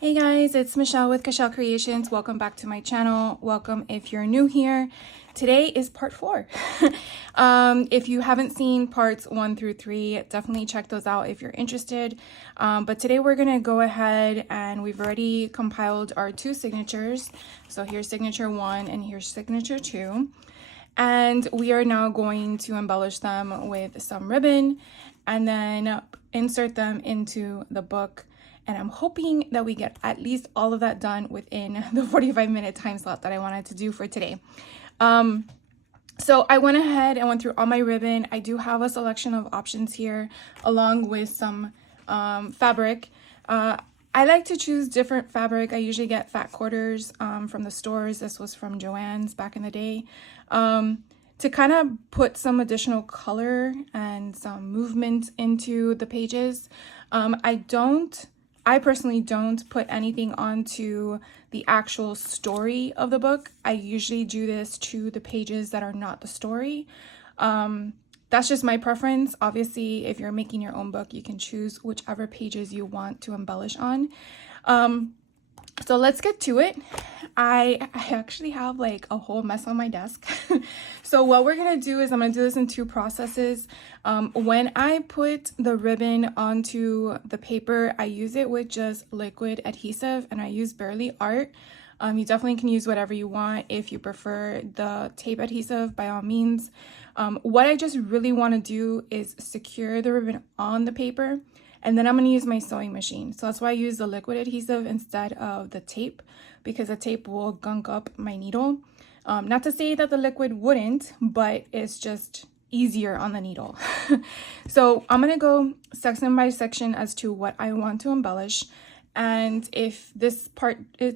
Hey guys, it's Michelle with Cashel Creations. Welcome back to my channel. Welcome if you're new here. Today is part 4. If you haven't seen parts 1 through 3, definitely check those out if you're interested. But today we're going to go ahead and we've already compiled our 2 signatures. So here's signature 1 and here's signature 2. And we are now going to embellish them with some ribbon and then insert them into the book. And I'm hoping that we get at least all of that done within the 45-minute time slot that I wanted to do for today. So I went ahead and went through all my ribbon. I do have a selection of options here along with some fabric. I like to choose different fabric. I usually get fat quarters from the stores. This was from Joann's back in the day. To kind of put some additional color and some movement into the pages. I personally don't put anything onto the actual story of the book. I usually do this to the pages that are not the story. That's just my preference. Obviously, if you're making your own book, you can choose whichever pages you want to embellish on. So let's get to it. I actually have like a whole mess on my desk. So what we're gonna do is I'm gonna do this in 2 processes. When I put the ribbon onto the paper, I use it with just liquid adhesive and I use Bearly Art. You definitely can use whatever you want. If you prefer the tape adhesive, by all means. What I just really want to do is secure the ribbon on the paper. And then I'm going to use my sewing machine. So that's why I use the liquid adhesive instead of the tape, because the tape will gunk up my needle. Not to say that the liquid wouldn't, but it's just easier on the needle. So I'm going to go section by section as to what I want to embellish. And if this part, if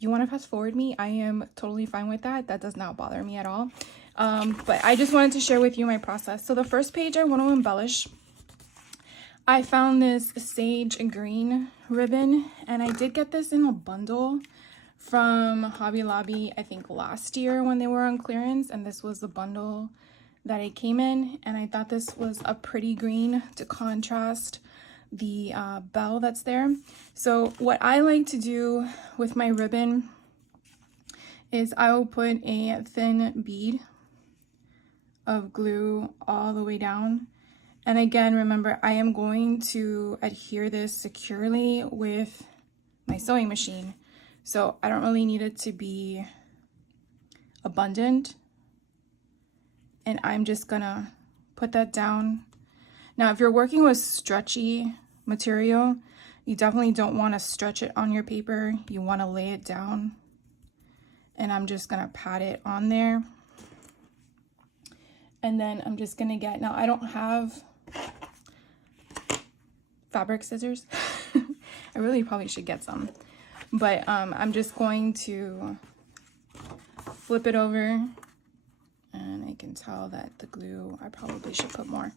you want to fast forward me, I am totally fine with that. That does not bother me at all. But I just wanted to share with you my process. So the first page I want to embellish, I found this sage green ribbon, and I did get this in a bundle from Hobby Lobby, I think last year when they were on clearance, and this was the bundle that it came in, and I thought this was a pretty green to contrast the bell that's there. So what I like to do with my ribbon is I will put a thin bead of glue all the way down. And again, remember, I am going to adhere this securely with my sewing machine. So I don't really need it to be abundant. And I'm just gonna put that down. Now, if you're working with stretchy material, you definitely don't want to stretch it on your paper. You want to lay it down. And I'm just gonna pat it on there. And then I'm just gonna get, now I don't have fabric scissors. I really probably should get some, but I'm just going to flip it over, and I can tell that the glue, I probably should put more,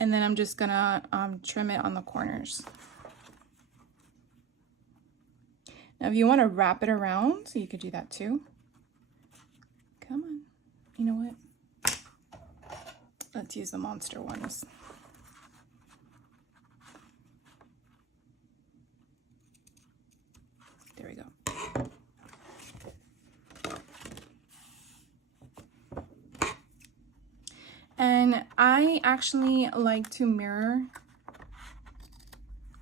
and then I'm just gonna trim it on the corners. Now if you want to wrap it around, so you could do that too. Come on, you know what, let's use the monster ones. There we go. And I actually like to mirror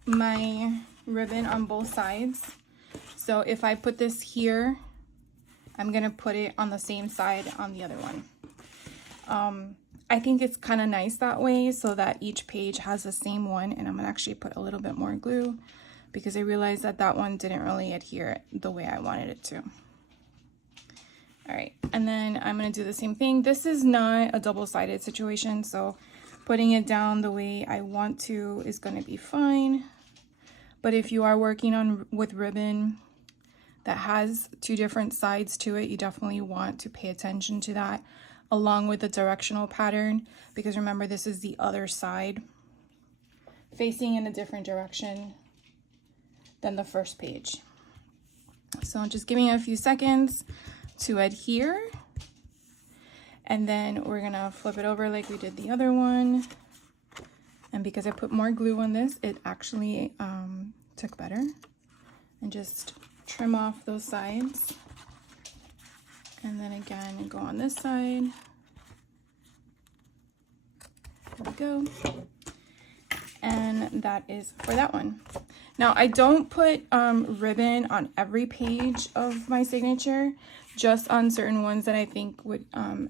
my ribbon on both sides. So if I put this here, I'm gonna put it on the same side on the other one. I think it's kind of nice that way so that each page has the same one, and I'm gonna actually put a little bit more glue because I realized that that one didn't really adhere the way I wanted it to. All right, and then I'm gonna do the same thing. This is not a double-sided situation, so putting it down the way I want to is gonna be fine. But if you are working with ribbon that has 2 different sides to it, you definitely want to pay attention to that, along with the directional pattern, because remember, this is the other side facing in a different direction than the first page. So I'm just giving it a few seconds to adhere, and then we're gonna flip it over like we did the other one. And because I put more glue on this, it actually took better. And just trim off those sides. And then again, go on this side. There we go. And that is for that one. Now, I don't put ribbon on every page of my signature, just on certain ones that I think would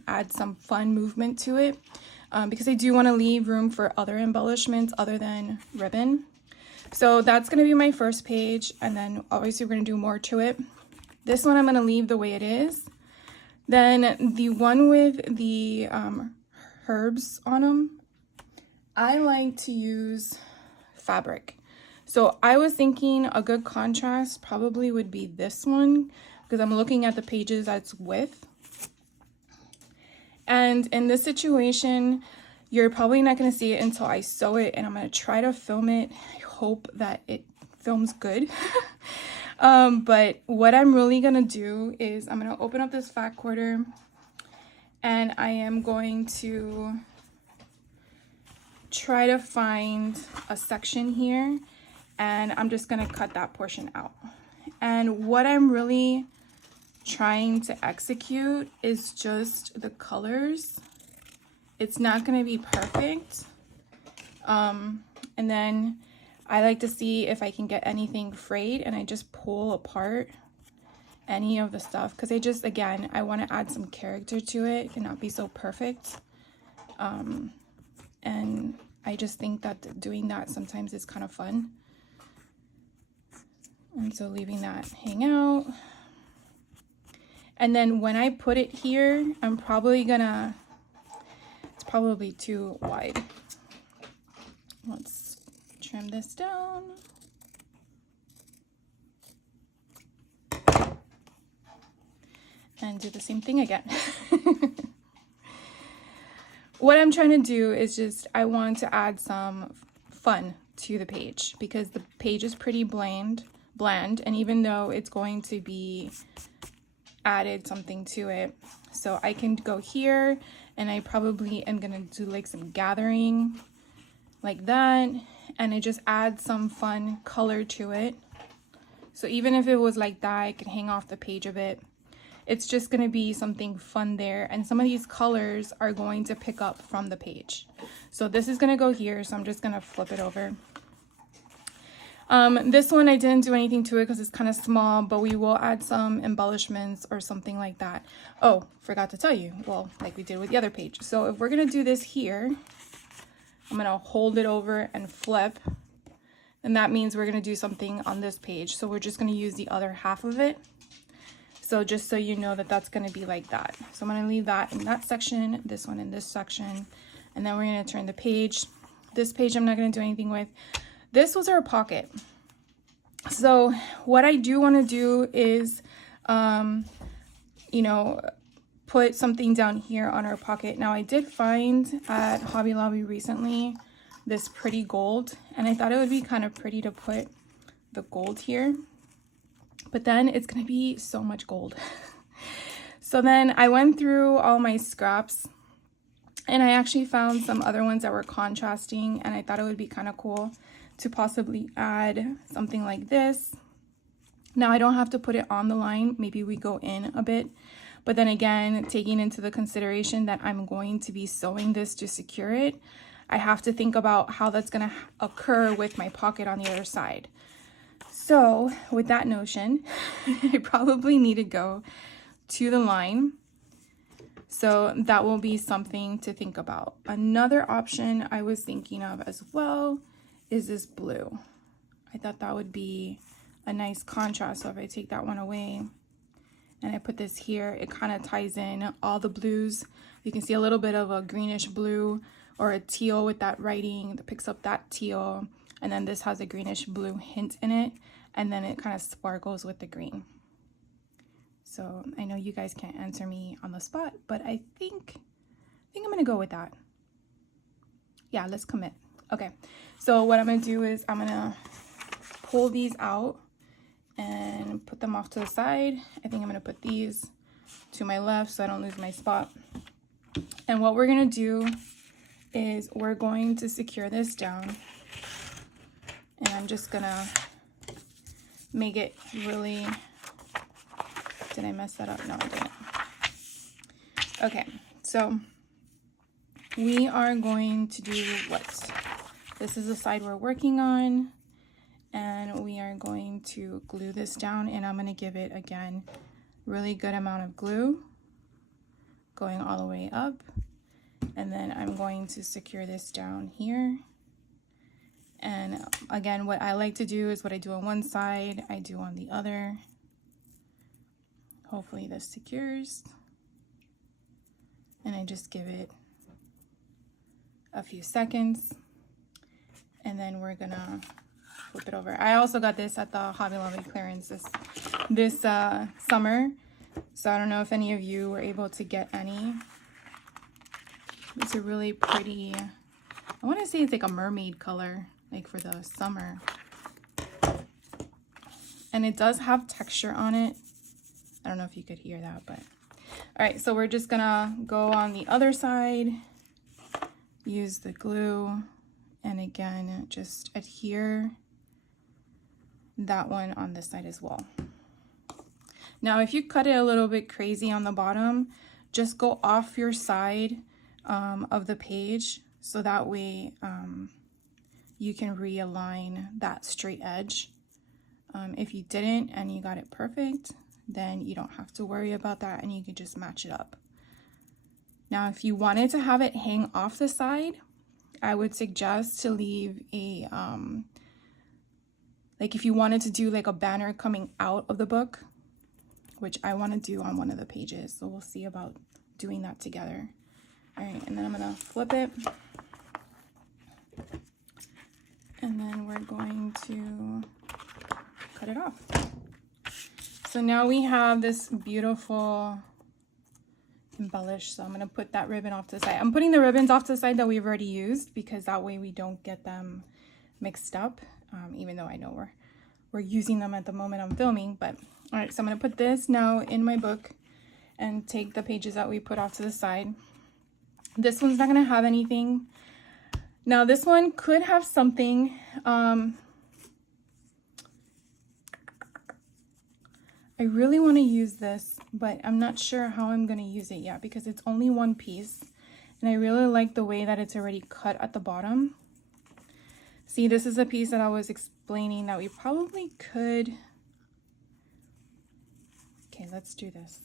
add some fun movement to it, because I do want to leave room for other embellishments other than ribbon. So that's going to be my first page, and then obviously we're going to do more to it. This one I'm going to leave the way it is. Then the one with the herbs on them, I like to use fabric. So I was thinking a good contrast probably would be this one, because I'm looking at the pages that's with. And in this situation, you're probably not going to see it until I sew it, and I'm going to try to film it. I hope that it films good. But what I'm really going to do is I'm going to open up this fat quarter, and I am going to try to find a section here, and I'm just going to cut that portion out. And what I'm really trying to execute is just the colors. It's not going to be perfect. And then I like to see if I can get anything frayed, and I just pull apart any of the stuff, because again, I want to add some character to it and not be so perfect. And I just think that doing that sometimes is kind of fun. And so leaving that hang out. And then when I put it here, I'm probably gonna, it's probably too wide. Let's trim this down. And do the same thing again. What I'm trying to do is just, I want to add some fun to the page, because the page is pretty bland, and even though it's going to be added something to it, so I can go here, and I probably am gonna do like some gathering like that, and it just adds some fun color to it. So even if it was like that, I can hang off the page a bit. It's just going to be something fun there, and some of these colors are going to pick up from the page. So this is going to go here, so I'm just going to flip it over. This one I didn't do anything to it because it's kind of small, but we will add some embellishments or something like that. Oh, forgot to tell you, well, like we did with the other page. So if we're going to do this here, I'm going to hold it over and flip, and that means we're going to do something on this page. So we're just going to use the other half of it. So just so you know that that's going to be like that. So I'm going to leave that in that section, this one in this section, and then we're going to turn the page. This page I'm not going to do anything with. This was our pocket. So what I do want to do is, you know, put something down here on our pocket. Now I did find at Hobby Lobby recently this pretty gold, and I thought it would be kind of pretty to put the gold here. But then it's going to be so much gold. So then I went through all my scraps, and I actually found some other ones that were contrasting, and I thought it would be kind of cool to possibly add something like this. Now I don't have to put it on the line. Maybe we go in a bit. But then again, taking into the consideration that I'm going to be sewing this to secure it, I have to think about how that's going to occur with my pocket on the other side. So with that notion, I probably need to go to the line. So that will be something to think about. Another option I was thinking of as well is this blue. I thought that would be a nice contrast. So if I take that one away and I put this here, it kind of ties in all the blues. You can see a little bit of a greenish blue or a teal with that writing that picks up that teal. And then this has a greenish blue hint in it, and then it kind of sparkles with the green. So I know you guys can't answer me on the spot, but I think I'm gonna go with that. Yeah, let's commit. Okay, so what I'm gonna do is I'm gonna pull these out and put them off to the side. I think I'm gonna put these to my left so I don't lose my spot. And what we're gonna do is we're going to secure this down. And I'm just gonna make it really, did I mess that up? No, I didn't. Okay, so we are going to do what? This is the side we're working on, and we are going to glue this down, and I'm going to give it, again, really good amount of glue going all the way up, and then I'm going to secure this down here. And again, what I like to do is what I do on one side, I do on the other. Hopefully this secures. And I just give it a few seconds. And then we're gonna flip it over. I also got this at the Hobby Lobby clearance this summer. So I don't know if any of you were able to get any. It's a really pretty, I want to say it's like a mermaid color, like for the summer. And it does have texture on it. I don't know if you could hear that, but. All right, so we're just gonna go on the other side, use the glue, and again, just adhere that one on this side as well. Now, if you cut it a little bit crazy on the bottom, just go off your side of the page, so that way you can realign that straight edge. If you didn't and you got it perfect, then you don't have to worry about that, and you can just match it up. Now, if you wanted to have it hang off the side, I would suggest to leave a, like if you wanted to do like a banner coming out of the book, which I want to do on one of the pages. So we'll see about doing that together. All right, and then I'm gonna flip it. And then we're going to cut it off. So now we have this beautiful embellished. So I'm gonna put that ribbon off to the side. I'm putting the ribbons off to the side that we've already used, because that way we don't get them mixed up, even though I know we're using them at the moment I'm filming. But all right, so I'm gonna put this now in my book and take the pages that we put off to the side. This one's not gonna have anything. Now this one could have something. I really want to use this, but I'm not sure how I'm going to use it yet, because it's only one piece, and I really like the way that it's already cut at the bottom. See, this is a piece that I was explaining that we probably could. Okay, let's do this.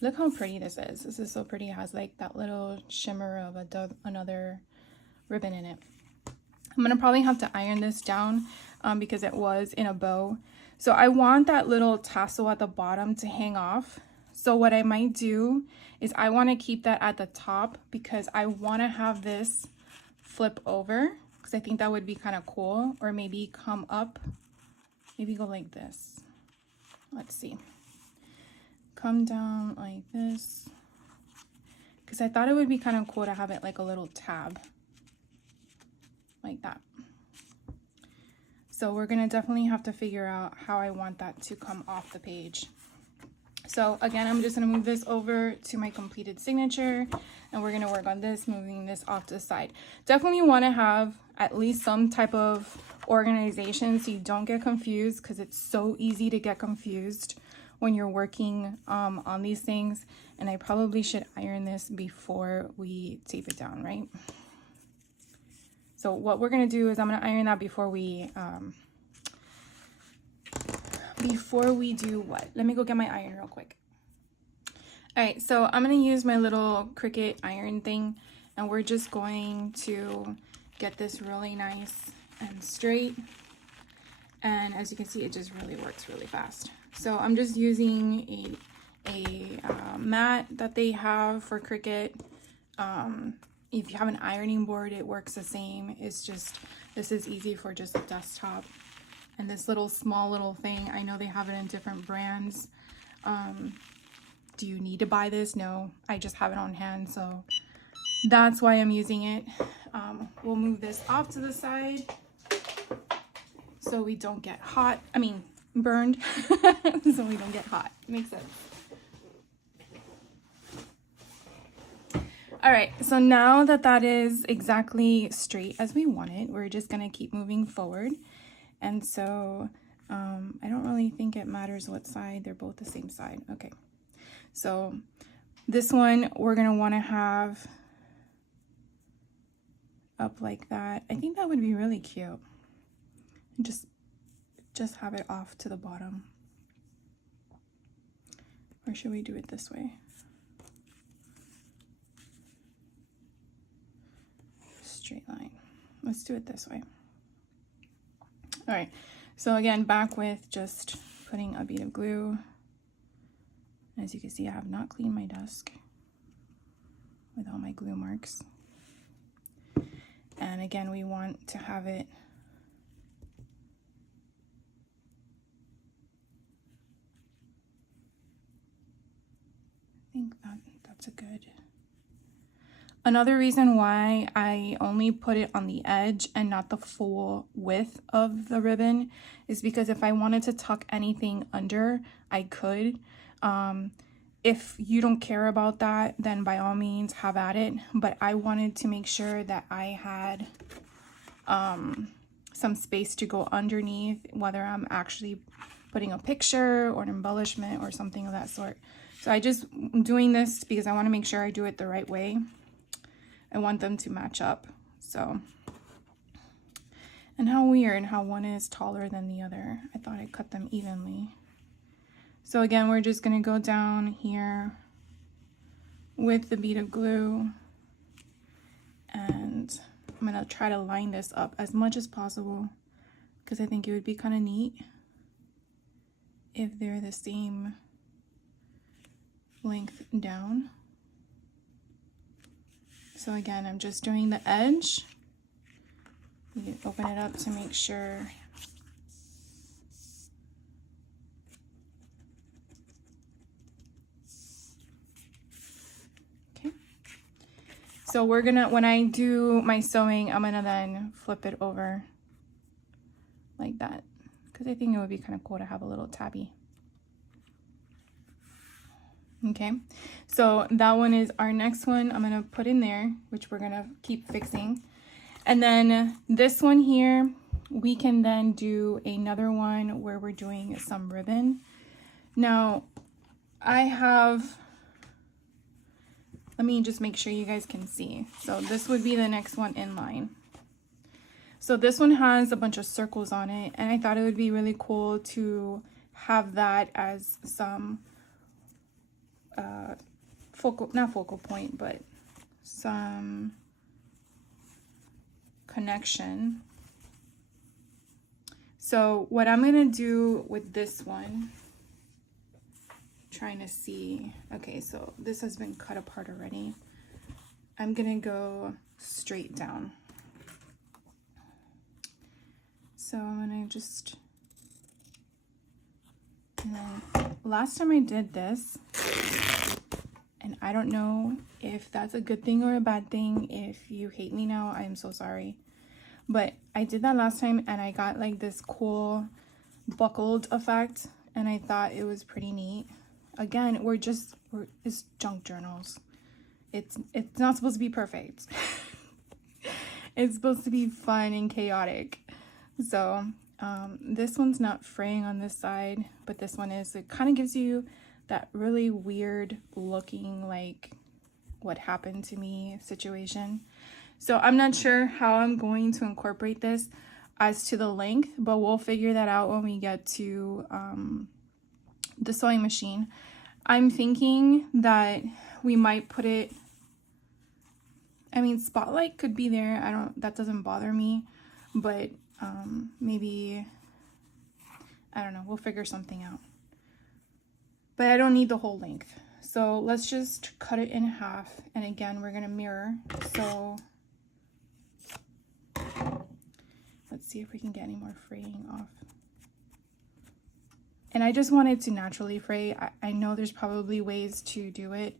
Look how pretty this is. This is so pretty. It has like that little shimmer of another ribbon in it. I'm gonna probably have to iron this down because it was in a bow. So I want that little tassel at the bottom to hang off. So what I might do is I want to keep that at the top, because I want to have this flip over, because I think that would be kind of cool. Or maybe come up, maybe go like this. Let's see. Come down like this, because I thought it would be kind of cool to have it like a little tab. Like that. So we're gonna definitely have to figure out how I want that to come off the page. So again, I'm just gonna move this over to my completed signature, and we're gonna work on this, moving this off to the side. Definitely want to have at least some type of organization so you don't get confused, because it's so easy to get confused when you're working on these things. And I probably should iron this before we tape it down, right? So what we're gonna do is I'm gonna iron that before we do what? Let me go get my iron real quick. All right, so I'm gonna use my little Cricut iron thing, and we're just going to get this really nice and straight. And as you can see, it just really works really fast. So I'm just using a mat that they have for Cricut. If you have an ironing board, it works the same. It's just, this is easy for just a desktop. And this small little thing, I know they have it in different brands. Do you need to buy this? No, I just have it on hand, so that's why I'm using it. We'll move this off to the side so we don't get hot. I mean, burned, so we don't get hot. Makes sense. All right, so now that that is exactly straight as we want it, we're just gonna keep moving forward. And so I don't really think it matters what side, they're both the same side. Okay, so this one we're gonna wanna have up like that. I think that would be really cute. And just have it off to the bottom. Or should we do it this way? Straight line. Let's do it this way. All right, so again, back with just putting a bead of glue. As you can see, I have not cleaned my desk with all my glue marks. And again, we want to have it I think that's a good. Another reason why I only put it on the edge and not the full width of the ribbon is because if I wanted to tuck anything under, I could. If you don't care about that, then by all means have at it. But I wanted to make sure that I had some space to go underneath, whether I'm actually putting a picture or an embellishment or something of that sort. So I'm doing this because I want to make sure I do it the right way. I want them to match up. So, and how weird how one is taller than the other. I thought I cut them evenly. So again, we're just going to go down here with the bead of glue, and I'm going to try to line this up as much as possible because I think it would be kind of neat if they're the same length down. So again, I'm just doing the edge. You can open it up to make sure. Okay. So we're gonna, when I do my sewing, I'm gonna then flip it over like that because I think it would be kind of cool to have a little tabby. Okay, so that one is our next one I'm gonna put in there, which we're gonna keep fixing. And then this one here, we can then do another one where we're doing some ribbon. Now, let me just make sure you guys can see. So this would be the next one in line. So this one has a bunch of circles on it, and I thought it would be really cool to have that as some not focal point, but some connection. So what I'm gonna do with this one, trying to see, okay, so this has been cut apart already. I'm gonna go straight down. So I'm gonna just, and then last time I did this, and I don't know if that's a good thing or a bad thing. If you hate me now, I am so sorry. But I did that last time and I got like this cool buckled effect, and I thought it was pretty neat. Again, it's junk journals. It's not supposed to be perfect. It's supposed to be fun and chaotic. So this one's not fraying on this side, but this one is. It kind of gives you that really weird looking, like what happened to me situation. So I'm not sure how I'm going to incorporate this as to the length, but we'll figure that out when we get to the sewing machine. I'm thinking that we might put it, I mean, spotlight could be there. That doesn't bother me, but maybe, I don't know, we'll figure something out. But I don't need the whole length. So let's just cut it in half. And again, we're gonna mirror. So let's see if we can get any more fraying off. And I just want it to naturally fray. I know there's probably ways to do it,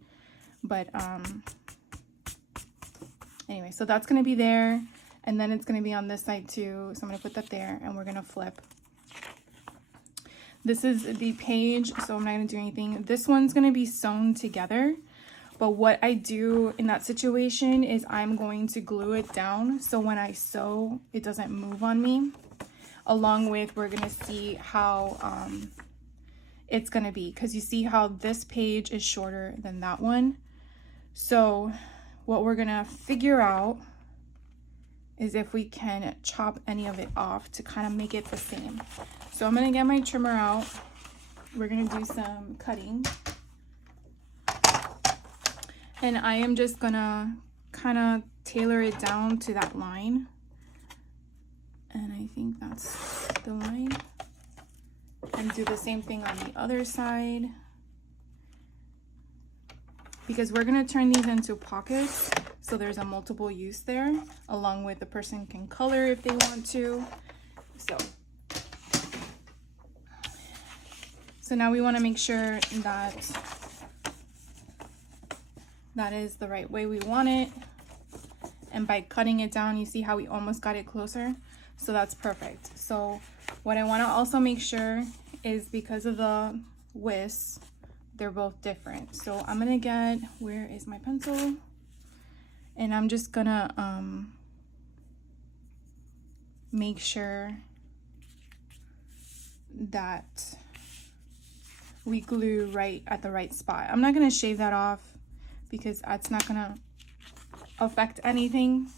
but anyway, so that's gonna be there. And then it's gonna be on this side too. So I'm gonna put that there and we're gonna flip. This is the page, so I'm not gonna do anything. This one's gonna be sewn together, But what I do in that situation is I'm going to glue it down so when I sew, it doesn't move on me. Along with, we're gonna see how it's gonna be, because you see how this page is shorter than that one. So what we're gonna figure out is if we can chop any of it off to kind of make it the same. So I'm gonna get my trimmer out. We're gonna do some cutting. And I am just gonna kind of tailor it down to that line. And I think that's the line. And do the same thing on the other side. Because we're gonna turn these into pockets, so there's a multiple use there, along with the person can color if they want to. So now we wanna make sure that that is the right way we want it. And by cutting it down, you see how we almost got it closer? So that's perfect. So what I wanna also make sure is, because of the widths, they're both different. So I'm gonna get, where is my pencil? And I'm just gonna make sure that we glue right at the right spot. I'm not gonna shave that off because that's not gonna affect anything,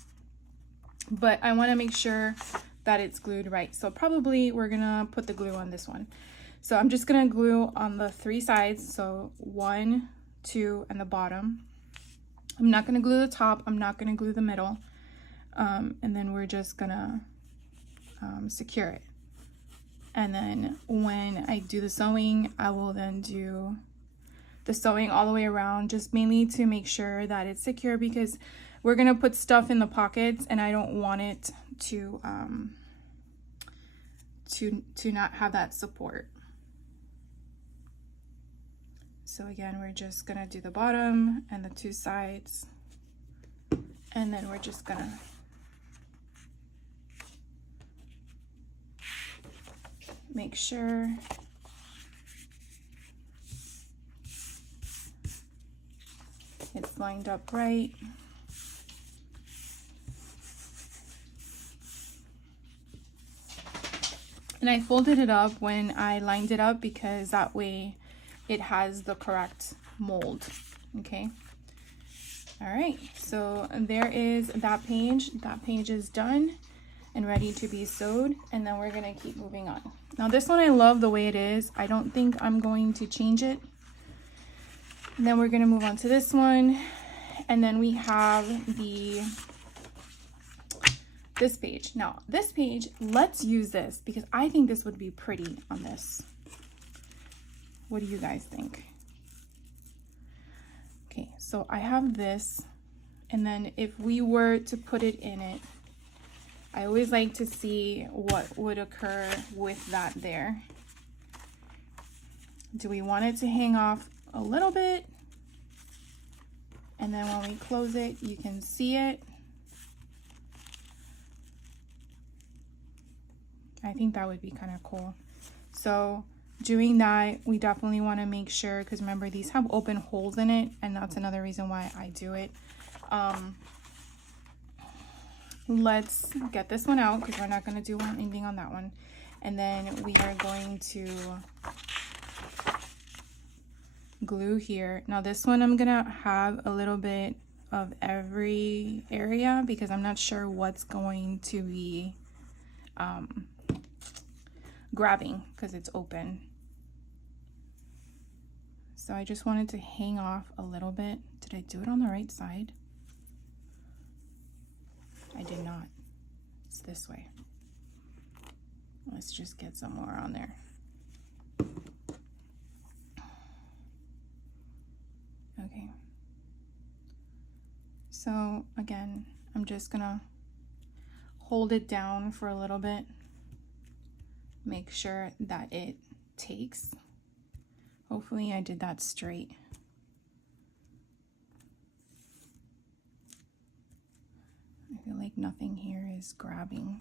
but I wanna make sure that it's glued right. So probably we're gonna put the glue on this one. So I'm just gonna glue on the 3 sides. So 1, 2, and the bottom. I'm not gonna glue the top. I'm not gonna glue the middle. And then we're just gonna secure it. And then when I do the sewing, I will then do the sewing all the way around, just mainly to make sure that it's secure, because we're gonna put stuff in the pockets and I don't want it to not have that support. So again, we're just gonna do the bottom and the 2 sides, and then we're just gonna make sure it's lined up right. And I folded it up when I lined it up because that way it has the correct mold. Okay. All right, so there is that page. That page is done and ready to be sewed, and then we're gonna keep moving on. Now this one, I love the way it is. I don't think I'm going to change it. And then we're gonna move on to this one, and then we have this page. Now this page, let's use this because I think this would be pretty on this. What do you guys think? Okay, so I have this, and then if we were to put it in it, I always like to see what would occur with that there. Do we want it to hang off a little bit? And then when we close it, you can see it. I think that would be kind of cool. So doing that, we definitely want to make sure, because remember, these have open holes in it, and that's another reason why I do it. Let's get this one out because we're not going to do anything on that one. And then we are going to glue here. Now this one, I'm going to have a little bit of every area because I'm not sure what's going to be grabbing because it's open. So I just wanted to hang off a little bit. Did I do it on the right side? I did not. It's this way. Let's just get some more on there. Okay. So again, I'm just gonna hold it down for a little bit. Make sure that it takes. Hopefully I did that straight. I feel like nothing here is grabbing.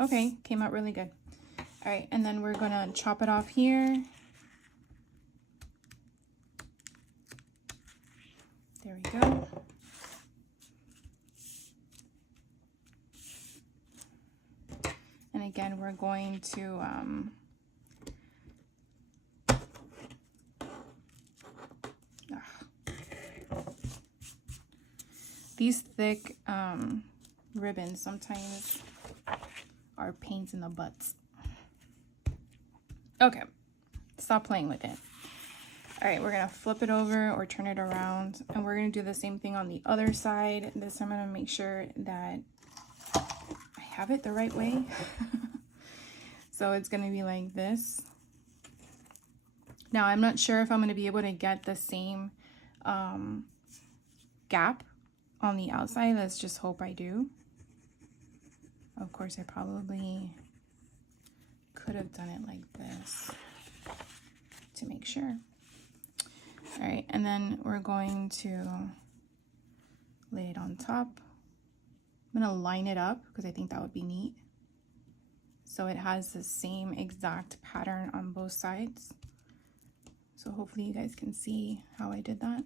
Okay, came out really good. All right, and then we're gonna chop it off here. There we go. And again, we're going to these thick ribbons sometimes are pains in the butts. Okay, stop playing with it. All right, we're gonna flip it over or turn it around, and we're gonna do the same thing on the other side. This I'm gonna make sure that I have it the right way. So it's gonna be like this. Now I'm not sure if I'm gonna be able to get the same gap on the outside. Let's just hope I do. Of course, I probably could have done it like this to make sure. All right, and then we're going to lay it on top. I'm gonna line it up because I think that would be neat. So it has the same exact pattern on both sides. So hopefully you guys can see how I did that.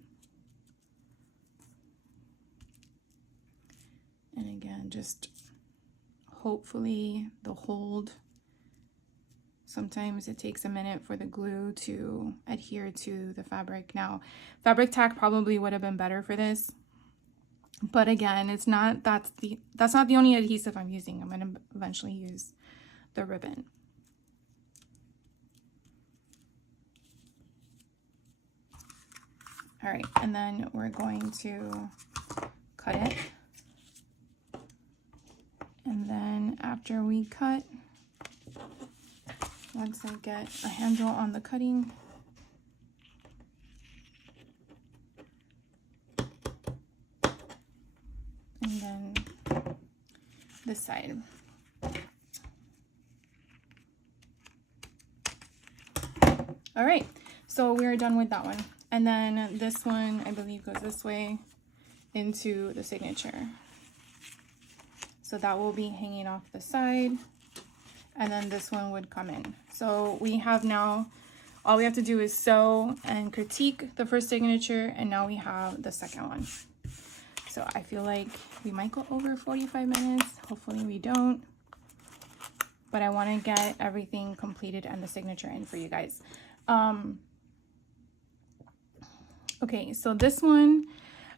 And again, just hopefully the hold. Sometimes it takes a minute for the glue to adhere to the fabric. Now, fabric tack probably would have been better for this. But again, it's not, that's not the only adhesive I'm using. I'm going to eventually use the ribbon. All right, and then we're going to cut it. And then after we cut, once I get a handle on the cutting, and then this side. All right, so we're done with that one. And then this one, I believe, goes this way into the signature. So that will be hanging off the side. And then this one would come in. So we have now, all we have to do is sew and critique the first signature, and now we have the second one. So I feel like we might go over 45 minutes. Hopefully we don't. But I want to get everything completed and the signature in for you guys. Okay, so this one,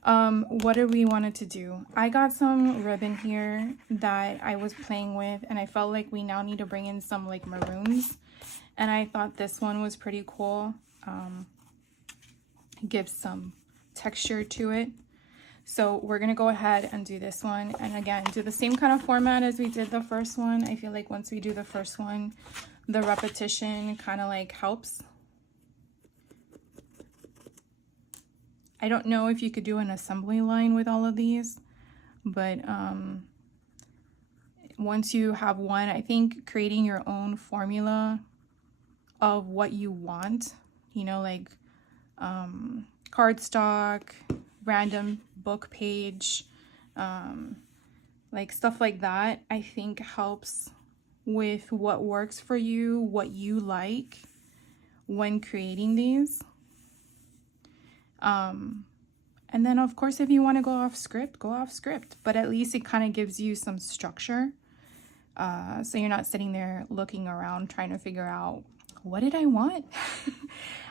what do we wanted to do? I got some ribbon here that I was playing with, and I felt like we now need to bring in some like maroons, and I thought this one was pretty cool. Gives some texture to it. So we're gonna go ahead and do this one, and again do the same kind of format as we did the first one. I feel like once we do the first one, the repetition kind of like helps. I don't know if you could do an assembly line with all of these, but once you have one, I think creating your own formula of what you want, you know, like cardstock, random book page, like stuff like that, I think helps with what works for you, what you like when creating these. And then of course, if you want to go off script, go off script, but at least it kind of gives you some structure. So you're not sitting there looking around trying to figure out, what did I want?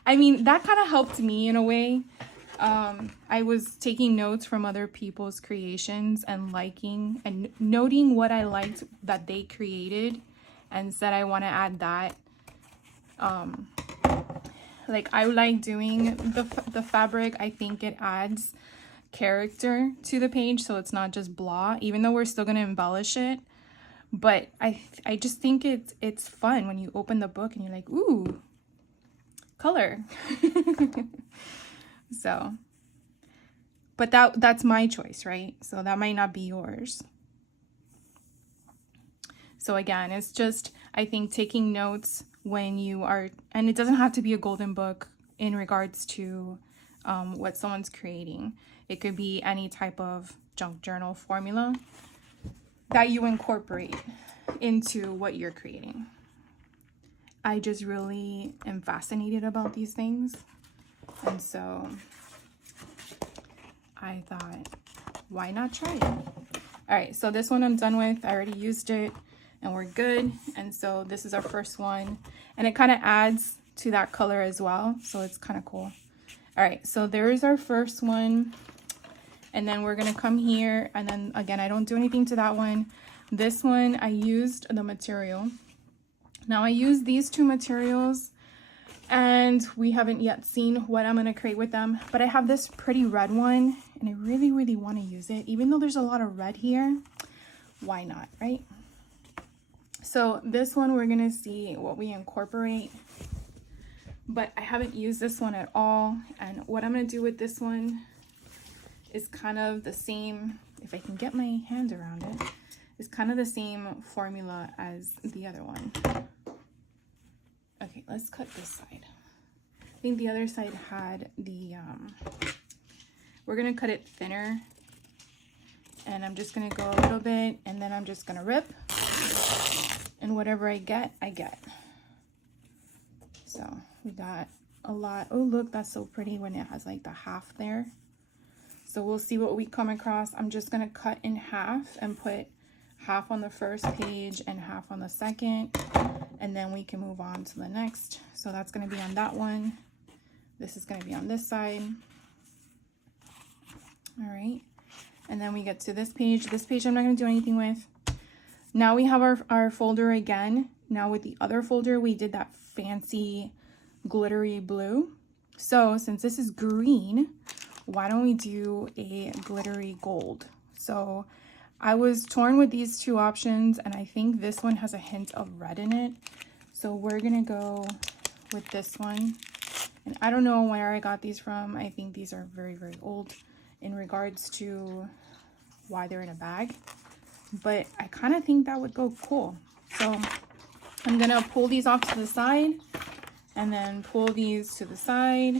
I mean, that kind of helped me in a way. I was taking notes from other people's creations and liking and noting what I liked that they created and said I want to add that. Like I like doing the fabric. I think it adds character to the page, so it's not just blah, even though we're still going to embellish it. But I just think it's fun when you open the book and you're like, ooh, color. So, but that's my choice, right? So that might not be yours. So again, it's just, I think, taking notes when you are, and it doesn't have to be a golden book in regards to what someone's creating. It could be any type of junk journal formula that you incorporate. into what you're creating. I just really am fascinated about these things. And so I thought, why not try it? All right, so this one I'm done with. I already used it and we're good. And so this is our first one. And it kind of adds to that color as well. So it's kind of cool. All right, so there's our first one. And then we're gonna come here. And then again, I don't do anything to that one. This one, I used the material. Now I use these two materials and we haven't yet seen what I'm gonna create with them, but I have this pretty red one and I really, really wanna use it. Even though there's a lot of red here, why not, right? So this one, we're gonna see what we incorporate, but I haven't used this one at all. And what I'm gonna do with this one is kind of the same, if I can get my hands around it, is kind of the same formula as the other one. Okay, let's cut this side. I think the other side had the, we're gonna cut it thinner. And I'm just gonna go a little bit and then I'm just gonna rip. And whatever I get, I get. So we got a lot. Oh, look, that's so pretty when it has like the half there. So we'll see what we come across. I'm just gonna cut in half and put half on the first page and half on the second, and then we can move on to the next. So that's going to be on that one. This is going to be on this side. All right, and then we get to this page. This page I'm not going to do anything with. Now we have our folder again. Now with the other folder, we did that fancy glittery blue. So since this is green, why don't we do a glittery gold? So I was torn with these two options and I think this one has a hint of red in it. So we're gonna go with this one. And I don't know where I got these from. I think these are very, very old in regards to why they're in a bag. But I kind of think that would go cool. So I'm gonna pull these off to the side and then pull these to the side.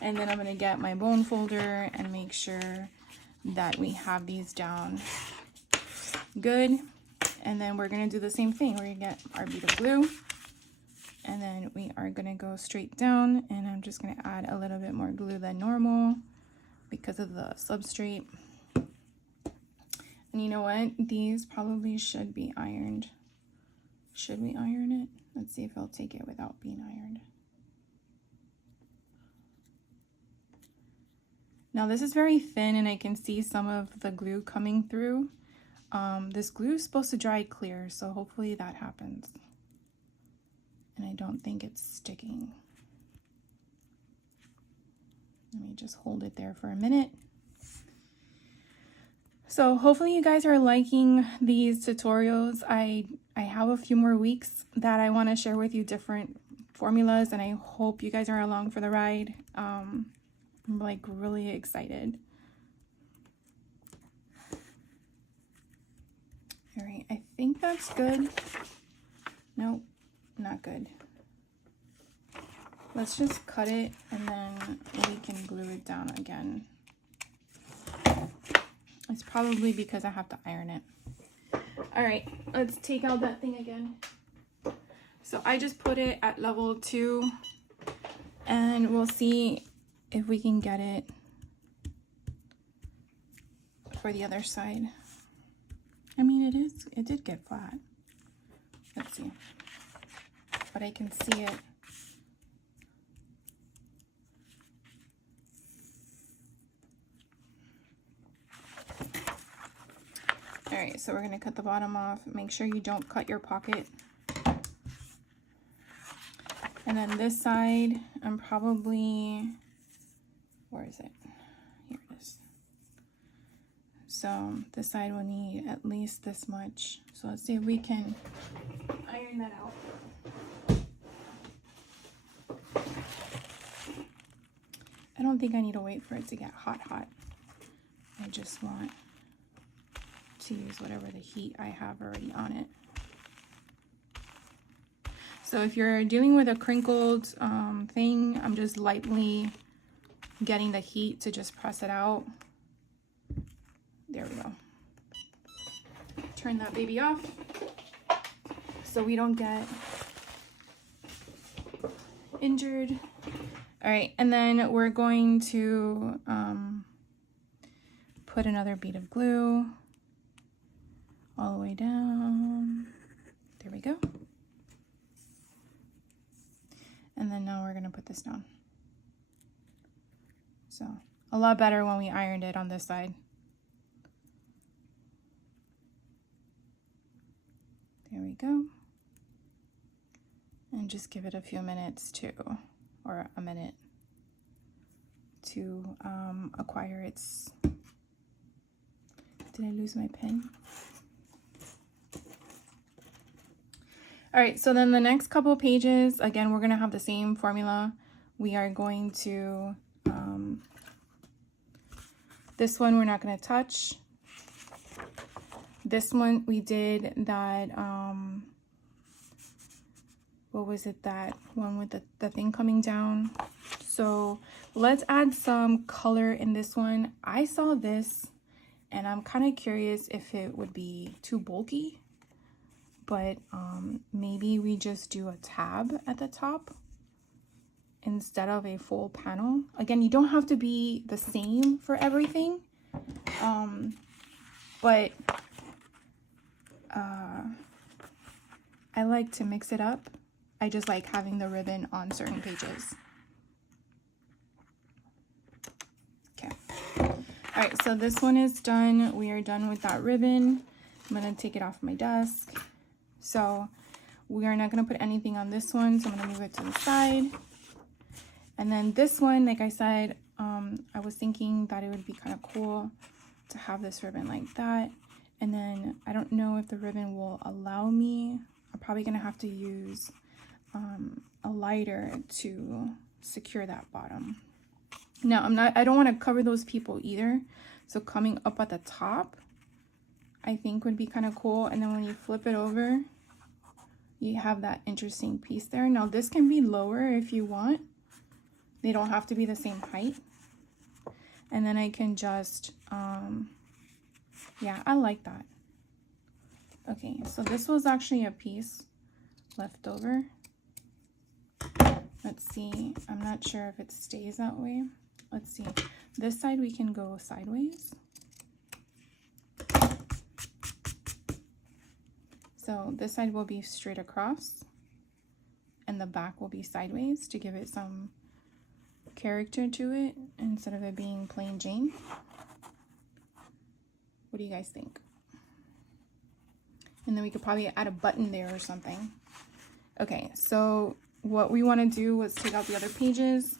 And then I'm gonna get my bone folder and make sure that we have these down good. And then we're gonna do the same thing. We're gonna get our bead of glue and then we are gonna go straight down, and I'm just gonna add a little bit more glue than normal because of the substrate. And you know what? These probably should be ironed. Should we iron it? Let's see if I'll take it without being ironed. Now this is very thin and I can see some of the glue coming through. This glue is supposed to dry clear, so hopefully that happens. And I don't think it's sticking. Let me just hold it there for a minute. So hopefully you guys are liking these tutorials. I have a few more weeks that I want to share with you different formulas, and I hope you guys are along for the ride. I'm like really excited. All right, I think that's good. Nope, not good. Let's just cut it and then we can glue it down again. It's probably because I have to iron it. All right, let's take out that thing again. So I just put it at level 2 and we'll see if we can get it for the other side. I mean, it did get flat. Let's see. But I can see it. All right, so we're gonna cut the bottom off. Make sure you don't cut your pocket. And then this side, I'm probably, where is it? Here it is. So this side will need at least this much. So let's see if we can iron that out. I don't think I need to wait for it to get hot. I just want to use whatever the heat I have already on it. So if you're dealing with a crinkled thing, I'm just lightly getting the heat to just press it out. There we go. Turn that baby off. so we don't get injured. All right, and then we're going to put another bead of glue all the way down. There we go. And then now we're gonna put this down. So a lot better when we ironed it on this side. There we go. And just give it a few minutes to, or a minute to acquire its, did I lose my pen? All right, so then the next couple pages, again, we're gonna have the same formula. We are going to, this one we're not gonna touch. This one we did that, what was it, that one with the thing coming down? So let's add some color in this one. I saw this and I'm kind of curious if it would be too bulky, but maybe we just do a tab at the top instead of a full panel. Again, you don't have to be the same for everything, but I like to mix it up. I just like having the ribbon on certain pages. Okay. All right, so this one is done. We are done with that ribbon. I'm gonna take it off my desk. So we are not gonna put anything on this one, so I'm gonna move it to the side. And then this one, like I said, I was thinking that it would be kind of cool to have this ribbon like that. And then I don't know if the ribbon will allow me. I'm probably gonna have to use a lighter to secure that bottom. Now I don't want to cover those people either. So coming up at the top, I think would be kind of cool. And then when you flip it over, you have that interesting piece there. Now this can be lower if you want. They don't have to be the same height. And then I can just, yeah, I like that. Okay, so this was actually a piece left over. Let's see, I'm not sure if it stays that way. Let's see, this side we can go sideways. So this side will be straight across and the back will be sideways to give it some character to it instead of it being plain Jane. What do you guys think? And then we could probably add a button there or something. Okay, so what we want to do was take out the other pages.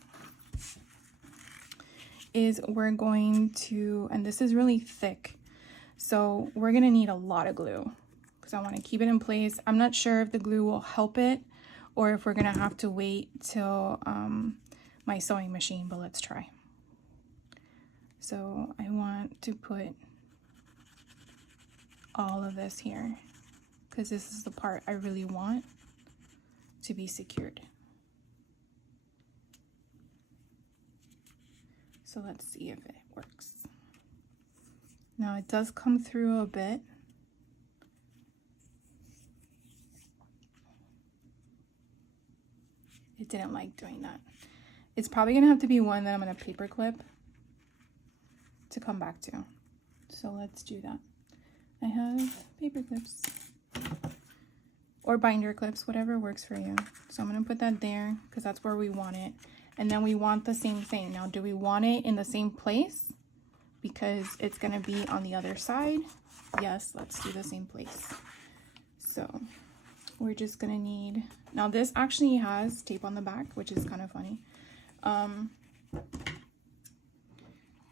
Is we're going to, and this is really thick, so we're gonna need a lot of glue because I want to keep it in place. I'm not sure if the glue will help it or if we're gonna have to wait till my sewing machine, but let's try. So I want to put all of this here because this is the part I really want to be secured. So let's see if it works. Now it does come through a bit. It didn't like doing that. It's probably gonna have to be one that I'm gonna paper clip to come back to. So let's do that. I have paper clips or binder clips, whatever works for you. So I'm gonna put that there because that's where we want it. And then we want the same thing. Now, do we want it in the same place? Because it's gonna be on the other side. Yes, let's do the same place. So we're just gonna need, now this actually has tape on the back, which is kind of funny.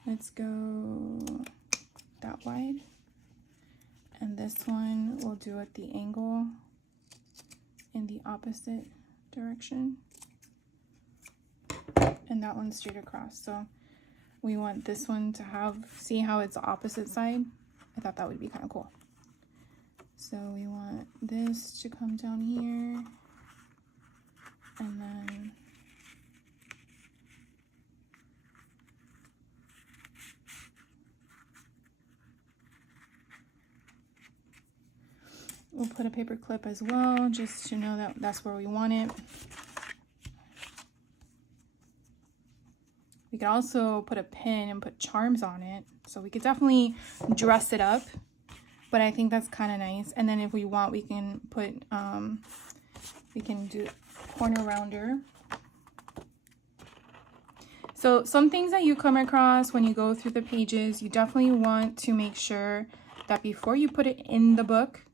Let's go that wide. And this one we'll do at the angle in the opposite direction. And that one straight across. So we want this one to have, see how it's the opposite side? I thought that would be kind of cool. So we want this to come down here. And then We'll put a paper clip as well, just to know that that's where we want it. We could also put a pin and put charms on it. So we could definitely dress it up, but I think that's kind of nice. And then if we want, we can put, we can do corner rounder. So some things that you come across when you go through the pages, you definitely want to make sure that before you put it in the book,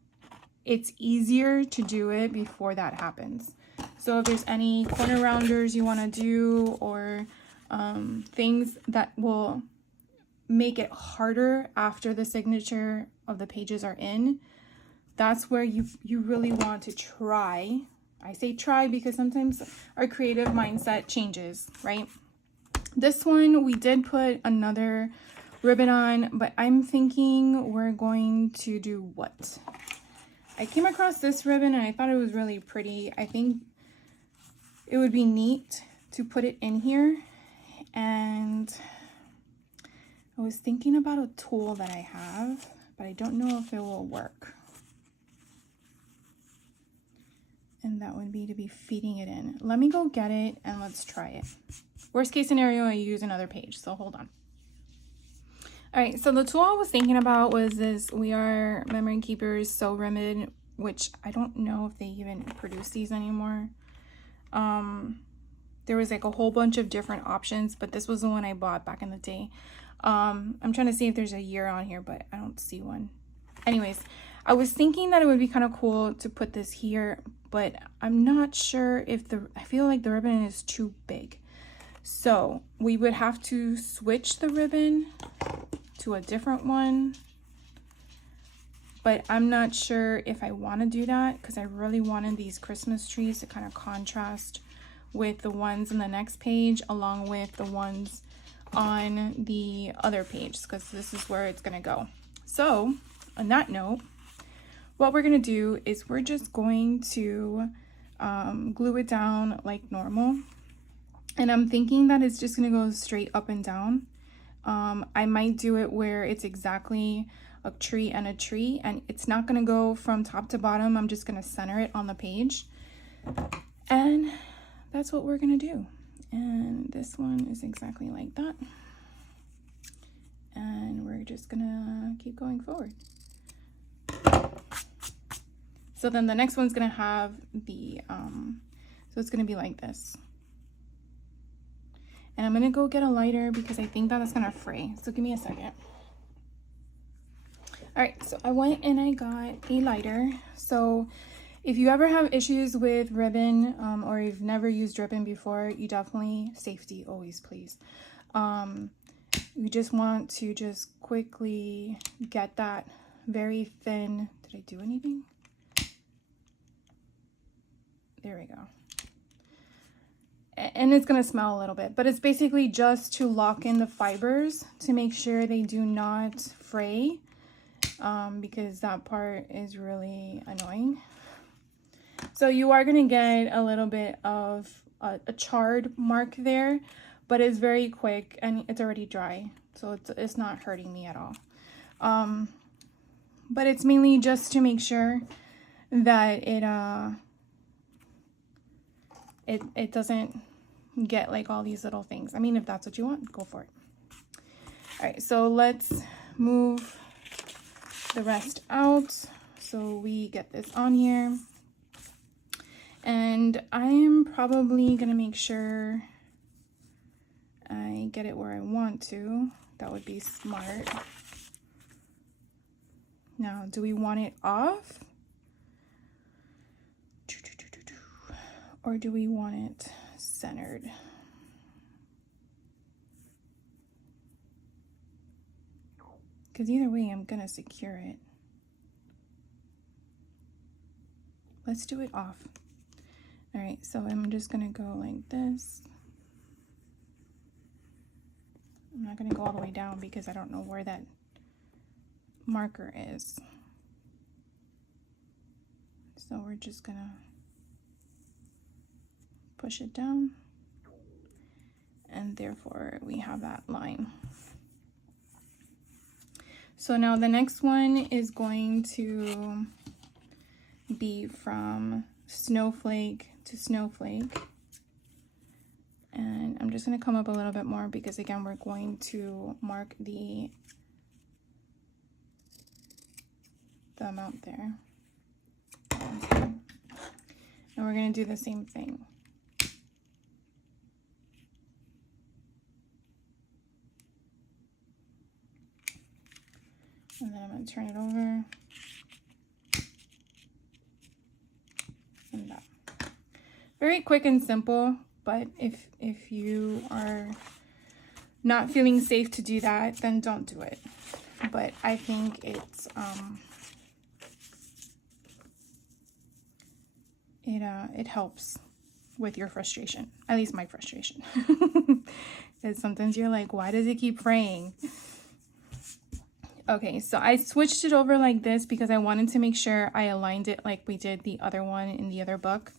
it's easier to do it before that happens. So if there's any corner rounders you want to do, or things that will make it harder after the signature of the pages are in, that's where you really want to try. I say try because sometimes our creative mindset changes, right? This one we did put another ribbon on, but I'm thinking we're going to do what? I came across this ribbon and I thought it was really pretty. I think it would be neat to put it in here. And I was thinking about a tool that I have, but I don't know if it will work. And that would be to be feeding it in. Let me go get it and let's try it. Worst case scenario, I use another page, so hold on. All right, so the tool I was thinking about was this We Are Memory Keepers Sew Ribbon, which I don't know if they even produce these anymore. There was like a whole bunch of different options, but this was the one I bought back in the day. I'm trying to see if there's a year on here, but I don't see one. Anyways, I was thinking that it would be kind of cool to put this here, but I'm not sure if I feel like the ribbon is too big. So we would have to switch the ribbon to a different one, but I'm not sure if I want to do that because I really wanted these Christmas trees to kind of contrast with the ones in the next page, along with the ones on the other page, because this is where it's going to go. So on that note, what we're going to do is we're just going to glue it down like normal. And I'm thinking that it's just going to go straight up and down. I might do it where it's exactly a tree and a tree, and it's not going to go from top to bottom. I'm just going to center it on the page. And that's what we're going to do. And this one is exactly like that. And we're just going to keep going forward. So then the next one's going to have the, so it's going to be like this. And I'm going to go get a lighter because I think that it's going to fray. So give me a second. All right, so I went and I got a lighter. So if you ever have issues with ribbon, or you've never used ribbon before, you definitely, safety always please. You just want to just quickly get that very thin. Did I do anything? There we go. And it's gonna smell a little bit, but it's basically just to lock in the fibers to make sure they do not fray, because that part is really annoying. So you are gonna get a little bit of a charred mark there, but it's very quick and it's already dry, so it's not hurting me at all. But it's mainly just to make sure that it doesn't get like all these little things. I mean, if that's what you want, go for it. All right, so let's move the rest out so we get this on here. And I am probably gonna make sure I get it where I want to. That would be smart. Now, do we want it off? Or do we want it centered? Because either way, I'm gonna secure it. Let's do it off. All right, so I'm just gonna go like this. I'm not gonna go all the way down because I don't know where that marker is. So we're just gonna push it down, and therefore we have that line. So now the next one is going to be from snowflake to snowflake. And I'm just going to come up a little bit more because again, we're going to mark the amount there. And we're going to do the same thing. And then I'm going to turn it over. And that. Very quick and simple. But if you are not feeling safe to do that, then don't do it. But I think it's it helps with your frustration, at least my frustration. Because sometimes you're like, why does it keep fraying? Okay, so I switched it over like this because I wanted to make sure I aligned it like we did the other one in the other book.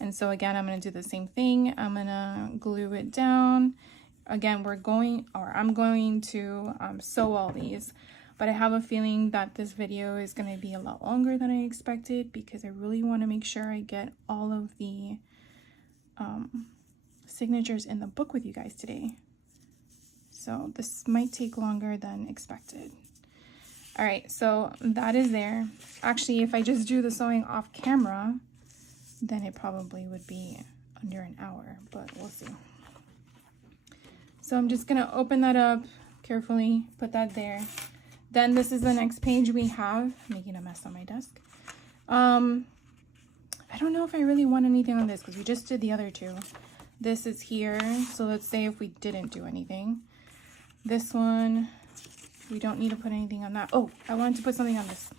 And so again, I'm going to do the same thing. I'm going to glue it down. Again, I'm going to sew all these. But I have a feeling that this video is going to be a lot longer than I expected because I really want to make sure I get all of the signatures in the book with you guys today. So this might take longer than expected. All right, so that is there. Actually, if I just do the sewing off camera, then it probably would be under an hour, but we'll see. So I'm just gonna open that up carefully, put that there. Then this is the next page we have, making a mess on my desk. I don't know if I really want anything on this because we just did the other two. This is here, so let's say if we didn't do anything. This one, we don't need to put anything on that. Oh, I wanted to put something on this.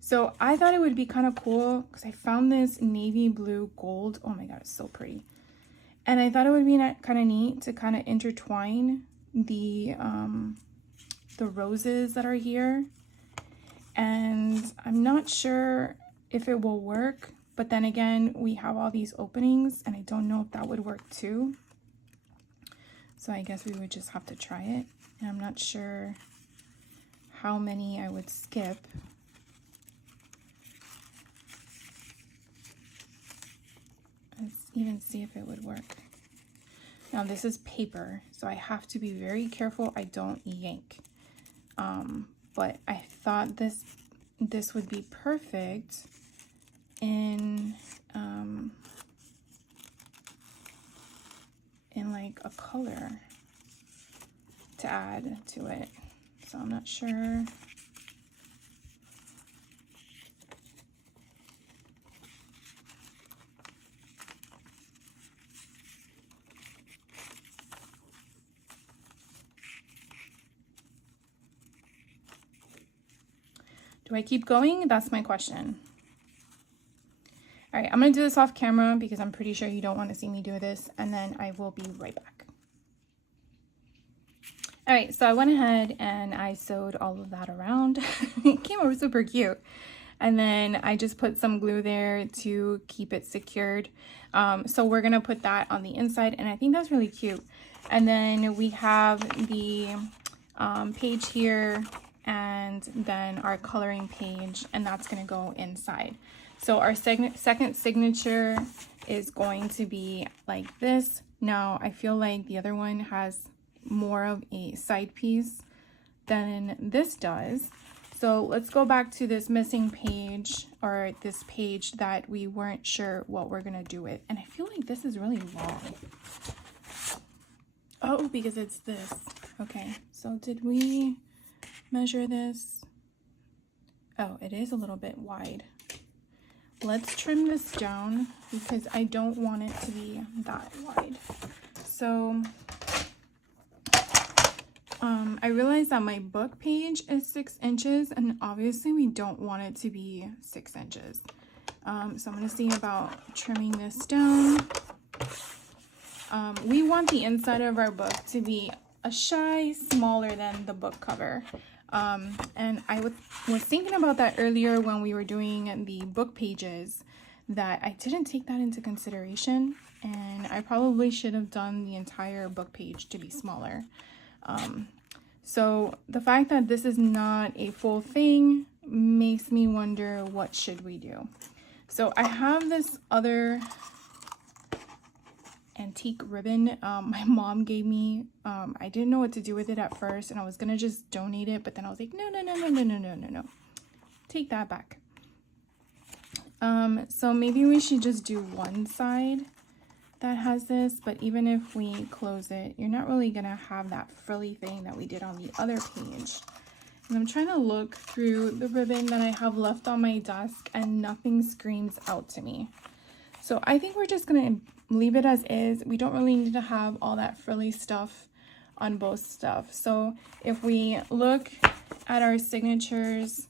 So I thought it would be kind of cool because I found this navy blue gold. Oh my god, it's so pretty. And I thought it would be kind of neat to kind of intertwine the roses that are here. And I'm not sure if it will work, but then again, we have all these openings and I don't know if that would work too. So I guess we would just have to try it. And I'm not sure how many I would skip. Let's even see if it would work. Now this is paper, so I have to be very careful I don't yank. But I thought this would be perfect in like a color to add to it. So I'm not sure. Do I keep going? That's my question. All right, I'm gonna do this off camera because I'm pretty sure you don't want to see me do this, and then I will be right back. All right, so I went ahead and I sewed all of that around. It came out super cute. And then I just put some glue there to keep it secured. So we're gonna put that on the inside, and I think that's really cute. And then we have the page here, and then our coloring page, and that's gonna go inside. So our second signature is going to be like this. Now I feel like the other one has more of a side piece than this does. So let's go back to this missing page, or this page that we weren't sure what we're gonna do with. And I feel like this is really long. Oh, because it's this. Okay, so did we measure this? Oh, it is a little bit wide. Let's trim this down because I don't want it to be that wide. So I realized that my book page is 6 inches, and obviously we don't want it to be 6 inches. So I'm going to see about trimming this down. We want the inside of our book to be a shy smaller than the book cover. And I was thinking about that earlier when we were doing the book pages, that I didn't take that into consideration, and I probably should have done the entire book page to be smaller. So the fact that this is not a full thing, makes me wonder, what should we do? So I have this other antique ribbon my mom gave me. I didn't know what to do with it at first, and I was gonna just donate it, but then I was like, no, take that back. So maybe we should just do one side that has this, but even if we close it, you're not really gonna have that frilly thing that we did on the other page. And I'm trying to look through the ribbon that I have left on my desk, and nothing screams out to me. So I think we're just gonna leave it as is. We don't really need to have all that frilly stuff on both stuff. So if we look at our signatures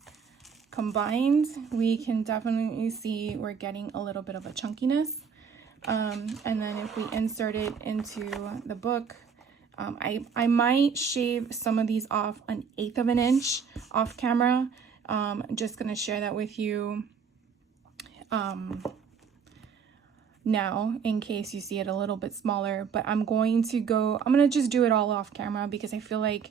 combined, we can definitely see we're getting a little bit of a chunkiness. And then if we insert it into the book, I might shave some of these off 1/8 of an inch off camera. I'm just gonna share that with you now in case you see it a little bit smaller, but I'm gonna just do it all off camera because I feel like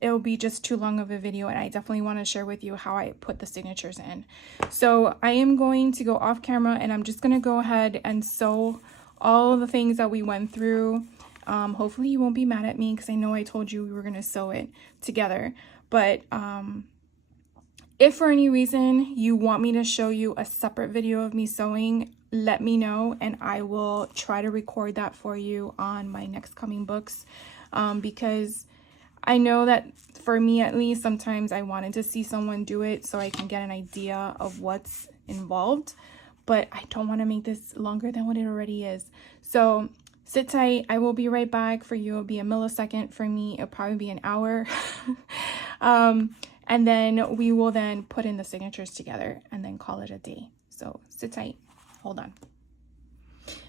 it'll be just too long of a video, and I definitely want to share with you how I put the signatures in. So I am going to go off camera, and I'm just going to go ahead and sew all the things that we went through. Hopefully you won't be mad at me because I know I told you we were going to sew it together. But if for any reason you want me to show you a separate video of me sewing, let me know, and I will try to record that for you on my next coming books, because I know that for me at least, sometimes I wanted to see someone do it so I can get an idea of what's involved, but I don't want to make this longer than what it already is. So sit tight. I will be right back. For you, it'll be a millisecond. For me, it'll probably be an hour. And then we will then put in the signatures together and then call it a day. So sit tight. Hold on.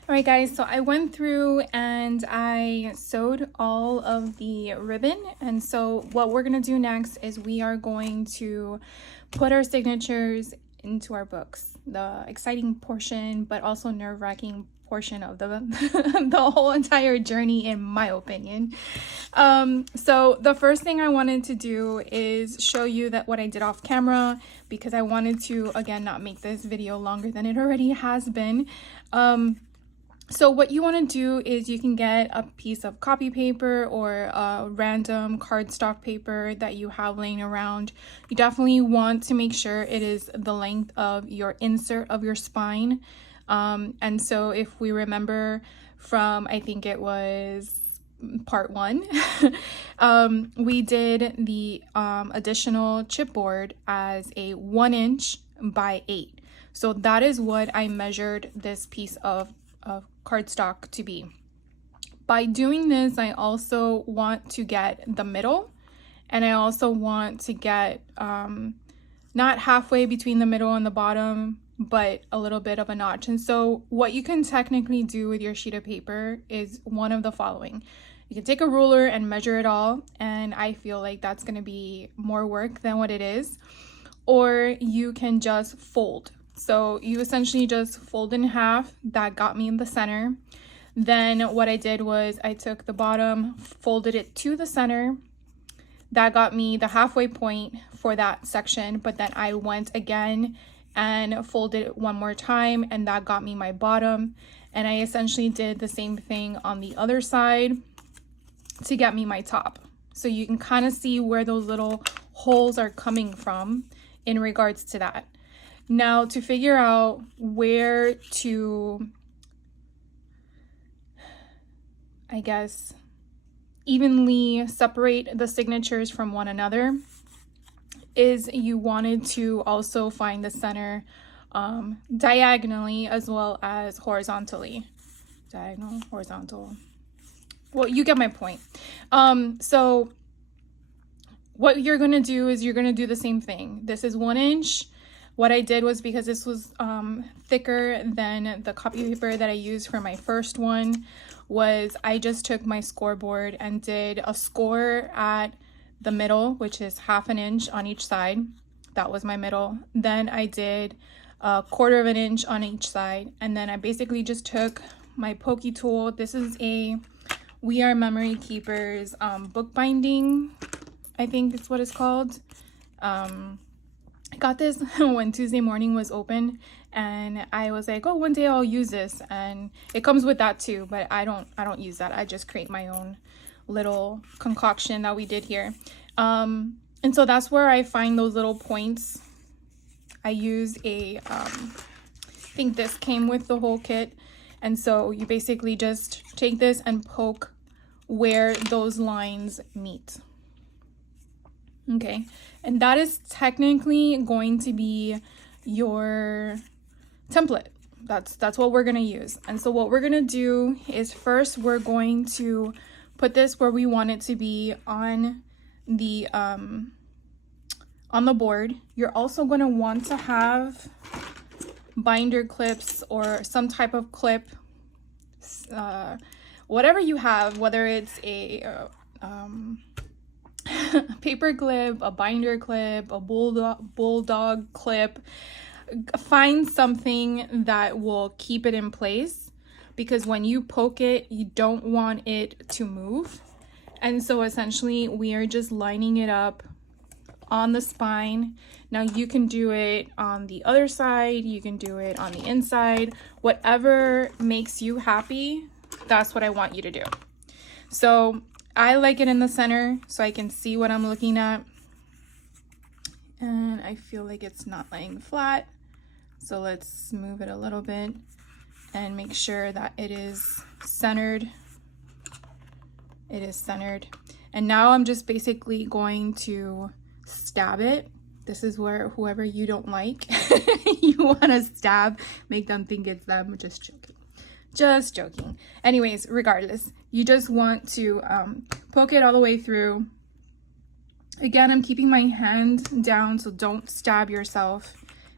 All right, guys, so I went through and I sewed all of the ribbon. And so what we're going to do next is we are going to put our signatures into our books. The exciting portion, but also nerve-wracking portion of the whole entire journey, in my opinion. So the first thing I wanted to do is show you that what I did off camera, because I wanted to, again, not make this video longer than it already has been. So what you want to do is you can get a piece of copy paper or a random cardstock paper that you have laying around. You definitely want to make sure it is the length of your insert of your spine. And so if we remember from, I think it was part 1, we did the additional chipboard as a 1 inch by 8. So that is what I measured this piece of cardstock to be. By doing this, I also want to get the middle, and I also want to get not halfway between the middle and the bottom, but a little bit of a notch. And so what you can technically do with your sheet of paper is one of the following. You can take a ruler and measure it all, and I feel like that's going to be more work than what it is. Or you can just fold. So you essentially just fold in half. That got me in the center. Then what I did was I took the bottom, folded it to the center. That got me the halfway point for that section, but then I went again and folded it one more time, and that got me my bottom. And I essentially did the same thing on the other side to get me my top. So you can kind of see where those little holes are coming from in regards to that. Now, to figure out where to, I guess, evenly separate the signatures from one another, is you wanted to also find the center diagonally as well as horizontally. Diagonal, horizontal. Well, you get my point. So what you're going to do is you're going to do the same thing. This is 1 inch. What I did was, because this was thicker than the copy paper that I used for my first one, was I just took my scoreboard and did a score at the middle, which is 1/2 inch on each side. That was my middle. Then I did 1/4 inch on each side. And then I basically just took my pokey tool. This is a We Are Memory Keepers bookbinding, I think it's what it's called. I got this when Tuesday morning was open, and I was like, oh, one day I'll use this, and it comes with that too, but I don't use that. I just create my own little concoction that we did here. And so that's where I find those little points. I use I think this came with the whole kit, and so you basically just take this and poke where those lines meet. Okay, and that is technically going to be your template. That's what we're gonna use. And so what we're gonna do is, first we're going to put this where we want it to be on the board. You're also going to want to have binder clips or some type of clip, whatever you have, whether it's a paper clip, a binder clip, a bulldog clip. Find something that will keep it in place, because when you poke it, you don't want it to move. And so essentially we are just lining it up on the spine. Now you can do it on the other side, you can do it on the inside, whatever makes you happy, that's what I want you to do. So I like it in the center so I can see what I'm looking at, and I feel like it's not laying flat, so let's move it a little bit and make sure that it is centered. It is centered. And now I'm just basically going to stab it. This is where whoever you don't like, you want to stab, make them think it's them. Just joking. Just joking. Anyways, regardless, you just want to poke it all the way through. Again, I'm keeping my hand down, so don't stab yourself.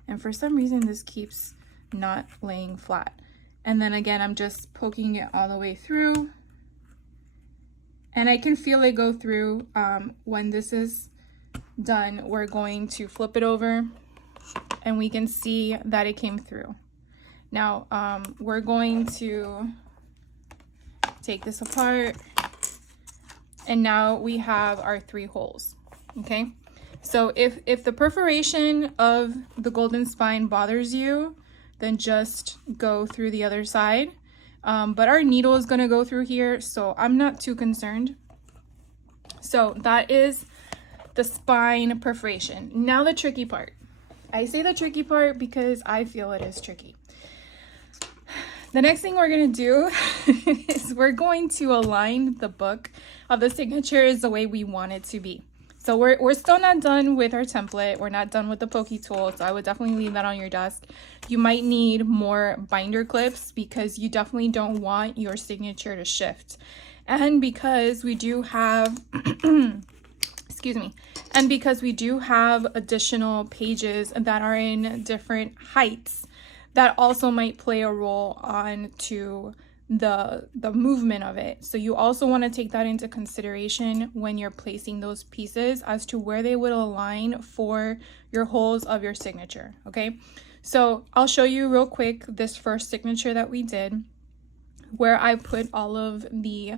And for some reason, this keeps not laying flat. And then again, I'm just poking it all the way through. And I can feel it go through. When this is done, we're going to flip it over and we can see that it came through. Now, we're going to take this apart, and now we have our 3 holes, okay? So if the perforation of the golden spine bothers you, then just go through the other side. But our needle is gonna go through here, so I'm not too concerned. So that is the spine perforation. Now the tricky part. I say the tricky part because I feel it is tricky. The next thing we're gonna do is we're going to align the book of the signatures the way we want it to be. So we're still not done with our template. We're not done with the pokey tool, so I would definitely leave that on your desk. You might need more binder clips because you definitely don't want your signature to shift. And because we do have, excuse me, and because we do have additional pages that are in different heights, that also might play a role on to the movement of it. So you also want to take that into consideration when you're placing those pieces as to where they would align for your holes of your signature. Okay, so I'll show you real quick this first signature that we did, where I put all of the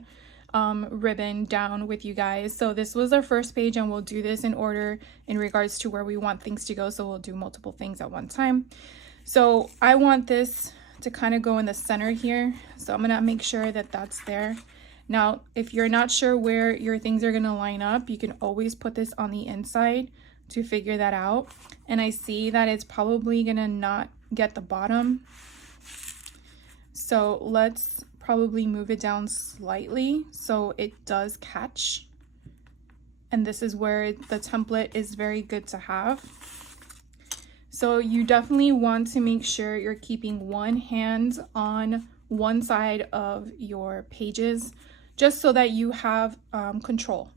ribbon down with you guys. So this was our first page, and we'll do this in order in regards to where we want things to go, so we'll do multiple things at one time. So I want this to kind of go in the center here, so I'm gonna make sure that that's there. Now, if you're not sure where your things are gonna line up, you can always put this on the inside to figure that out. And I see that it's probably gonna not get the bottom, so let's probably move it down slightly so it does catch. And this is where the template is very good to have. So you definitely want to make sure you're keeping one hand on one side of your pages, just so that you have control.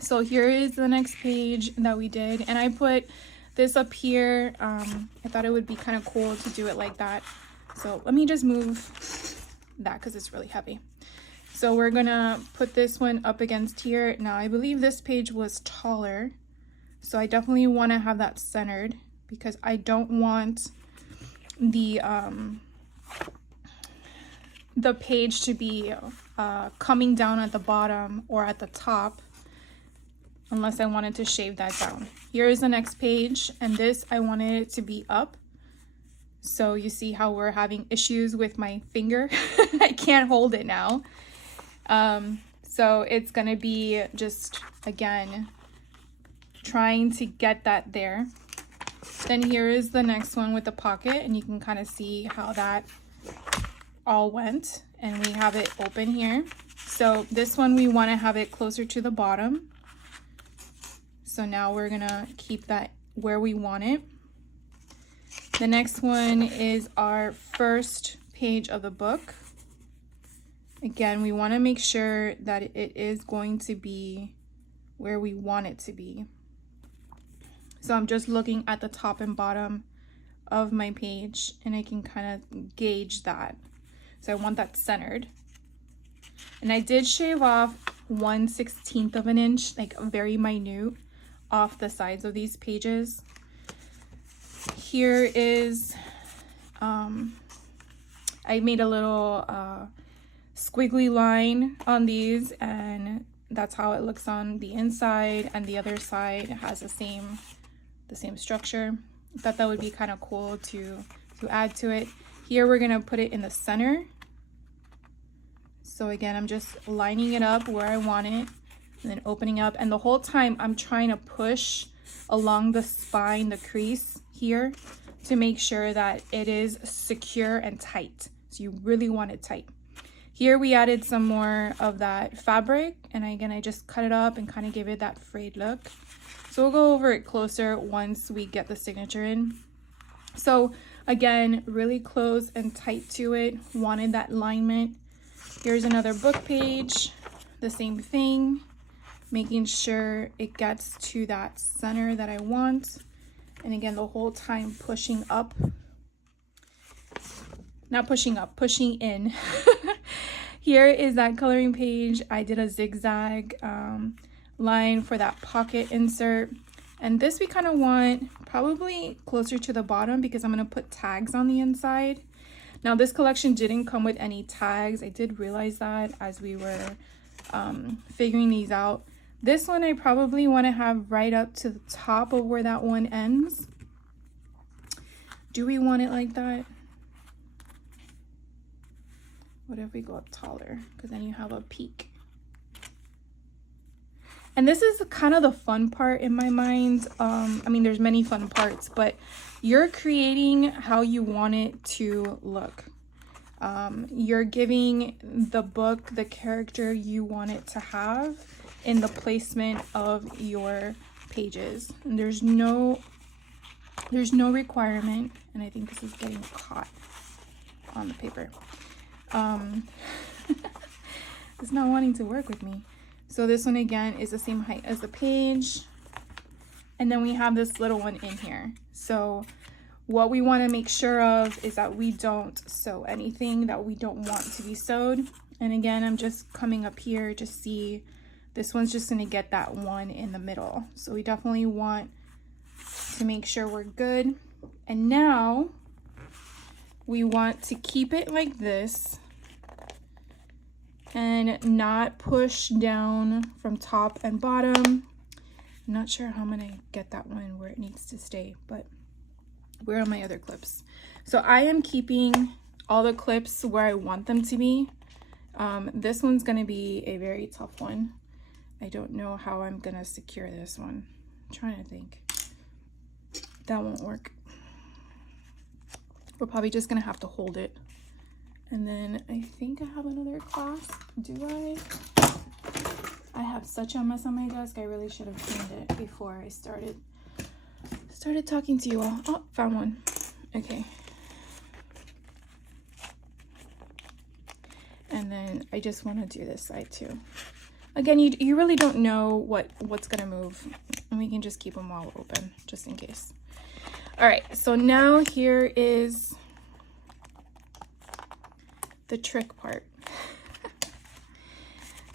So here is the next page that we did, and I put this up here. I thought it would be kind of cool to do it like that. So let me just move that because it's really heavy. So we're gonna put this one up against here. Now I believe this page was taller, so I definitely want to have that centered, because I don't want the page to be coming down at the bottom or at the top. unless I wanted to shave that down. Here is the next page, and this I wanted it to be up. So you see how we're having issues with my finger. I can't hold it now. So it's gonna be just, again, trying to get that there. Then here is the next one with the pocket, and you can kind of see how that all went. And we have it open here. So this one, we want to have it closer to the bottom. So now we're gonna keep that where we want it. The next one is our first page of the book. Again, we want to make sure that it is going to be where we want it to be. So I'm just looking at the top and bottom of my page, and I can kind of gauge that. So I want that centered. And I did shave off 1/16 of an inch, like very minute, off the sides of these pages. Here is, I made a little squiggly line on these, and that's how it looks on the inside, and the other side has the same structure. I thought that would be kind of cool to add to it. Here we're gonna put it in the center. So again, I'm just lining it up where I want it and then opening up, and the whole time I'm trying to push along the spine, the crease here, to make sure that it is secure and tight. So you really want it tight. Here we added some more of that fabric, and again, I just cut it up and kind of give it that frayed look. So we'll go over it closer once we get the signature in. So again, really close and tight to it. Wanted that alignment. Here's another book page, the same thing, making sure it gets to that center that I want. And again, the whole time pushing up, not pushing up, pushing in. Here is that coloring page. I did a zigzag line for that pocket insert. And this we kind of want probably closer to the bottom because I'm going to put tags on the inside. Now this collection didn't come with any tags. I did realize that as we were figuring these out. This one I probably want to have right up to the top of where that one ends. Do we want it like that? What if we go up taller? Because then you have a peak. And this is kind of the fun part in my mind. I mean, there's many fun parts, but you're creating how you want it to look. You're giving the book the character you want it to have in the placement of your pages. And there's no requirement, and I think this is getting caught on the paper. It's not wanting to work with me. So this one again is the same height as the page. And then we have this little one in here. So what we want to make sure of is that we don't sew anything that we don't want to be sewed. And again, I'm just coming up here to see this one's just going to get that one in the middle. So we definitely want to make sure we're good. And now we want to keep it like this and not push down from top and bottom. I'm not sure how I'm gonna get that one where it needs to stay, but where are my other clips? So I am keeping all the clips where I want them to be. This one's gonna be a very tough one. I don't know how I'm gonna secure this one. I'm trying to think. That won't work. We're probably just gonna have to hold it. And then I think I have another clasp. Do I? I have such a mess on my desk. I really should have cleaned it before I started talking to you all. Oh, found one. Okay. And then I just want to do this side too. Again, you really don't know what's gonna move, and we can just keep them all open just in case. All right, so now here is the trick part.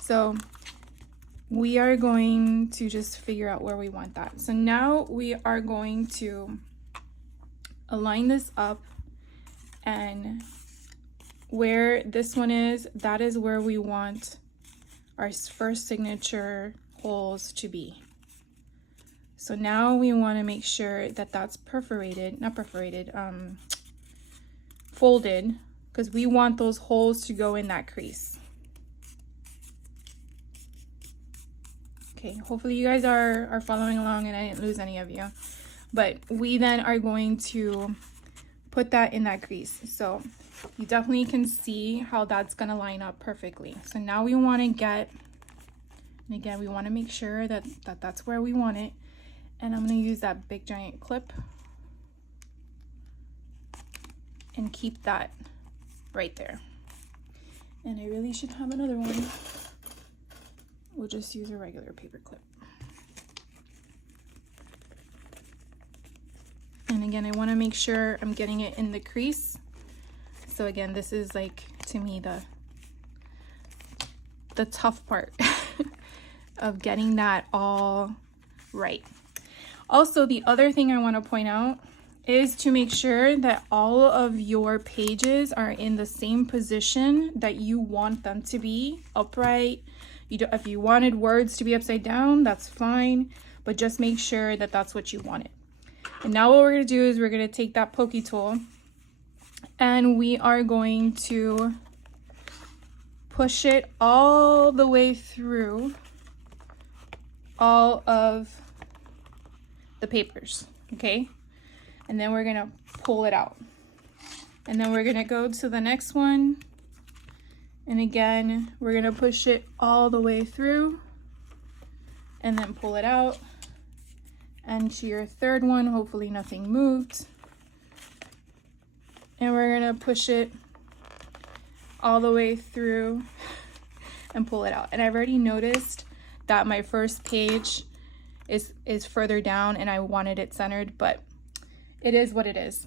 So we are going to just figure out where we want that. So now we are going to align this up, and where this one is, that is where we want our first signature holes to be. so now we want to make sure that that's perforated, not perforated, folded, because we want those holes to go in that crease. Okay, hopefully you guys are following along and I didn't lose any of you. But we then are going to put that in that crease. So you definitely can see how that's gonna line up perfectly. So now we wanna get, and again, we wanna make sure that that's where we want it. And I'm gonna use that big giant clip and keep that right there. And I really should have another one. We'll just use a regular paper clip. And again, I want to make sure I'm getting it in the crease. So again, this is like, to me, the tough part of getting that all right. Also, the other thing I want to point out is to make sure that all of your pages are in the same position that you want them to be, upright. If you wanted words to be upside down, that's fine, but just make sure that that's what you wanted. And now what we're going to do is we're going to take that pokey tool and we are going to push it all the way through all of the papers, okay? And then we're going to pull it out. And then we're going to go to the next one. And again, we're gonna push it all the way through and then pull it out. And to your third one, hopefully nothing moved. And we're gonna push it all the way through and pull it out. And I've already noticed that my first page is further down and I wanted it centered, but it is what it is.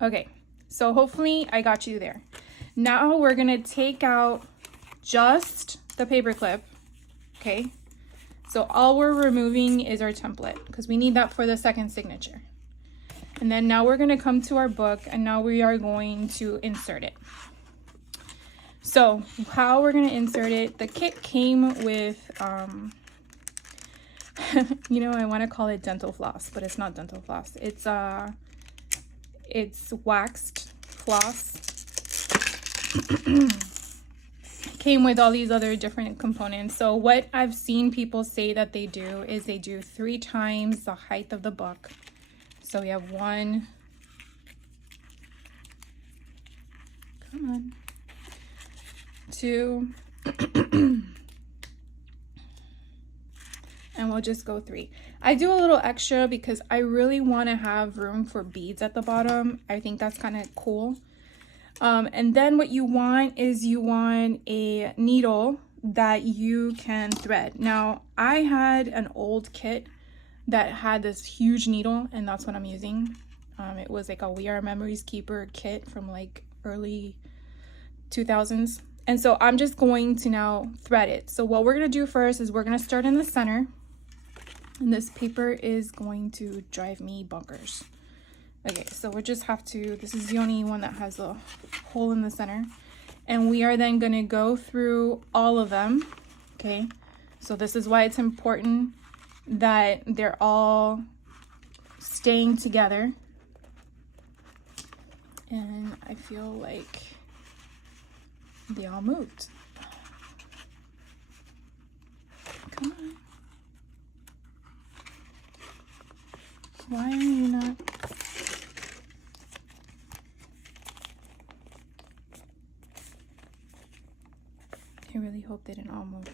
Okay, so hopefully I got you there. Now we're gonna take out just the paper clip, okay? So all we're removing is our template because we need that for the second signature. And then now we're gonna come to our book and now we are going to insert it. So how we're gonna insert it, the kit came with, you know, I wanna call it dental floss, but it's not dental floss. It's waxed floss. Came with all these other different components. So what I've seen people say that they do is they do 3 times the height of the book. So we have 1, come on, 2, and we'll just go 3. I do a little extra because I really want to have room for beads at the bottom. I think that's kind of cool. And then what you want is you want a needle that you can thread. Now, I had an old kit that had this huge needle, and that's what I'm using. It was like a We Are Memories Keeper kit from like early 2000s. And so I'm just going to now thread it. So what we're going to do first is we're going to start in the center. And this paper is going to drive me bonkers. Okay, so we just have to, this is the only one that has a hole in the center. And we are then gonna go through all of them, okay? So this is why it's important that they're all staying together. And I feel like they all moved. Come on. Why are you not? I really hope they didn't all move.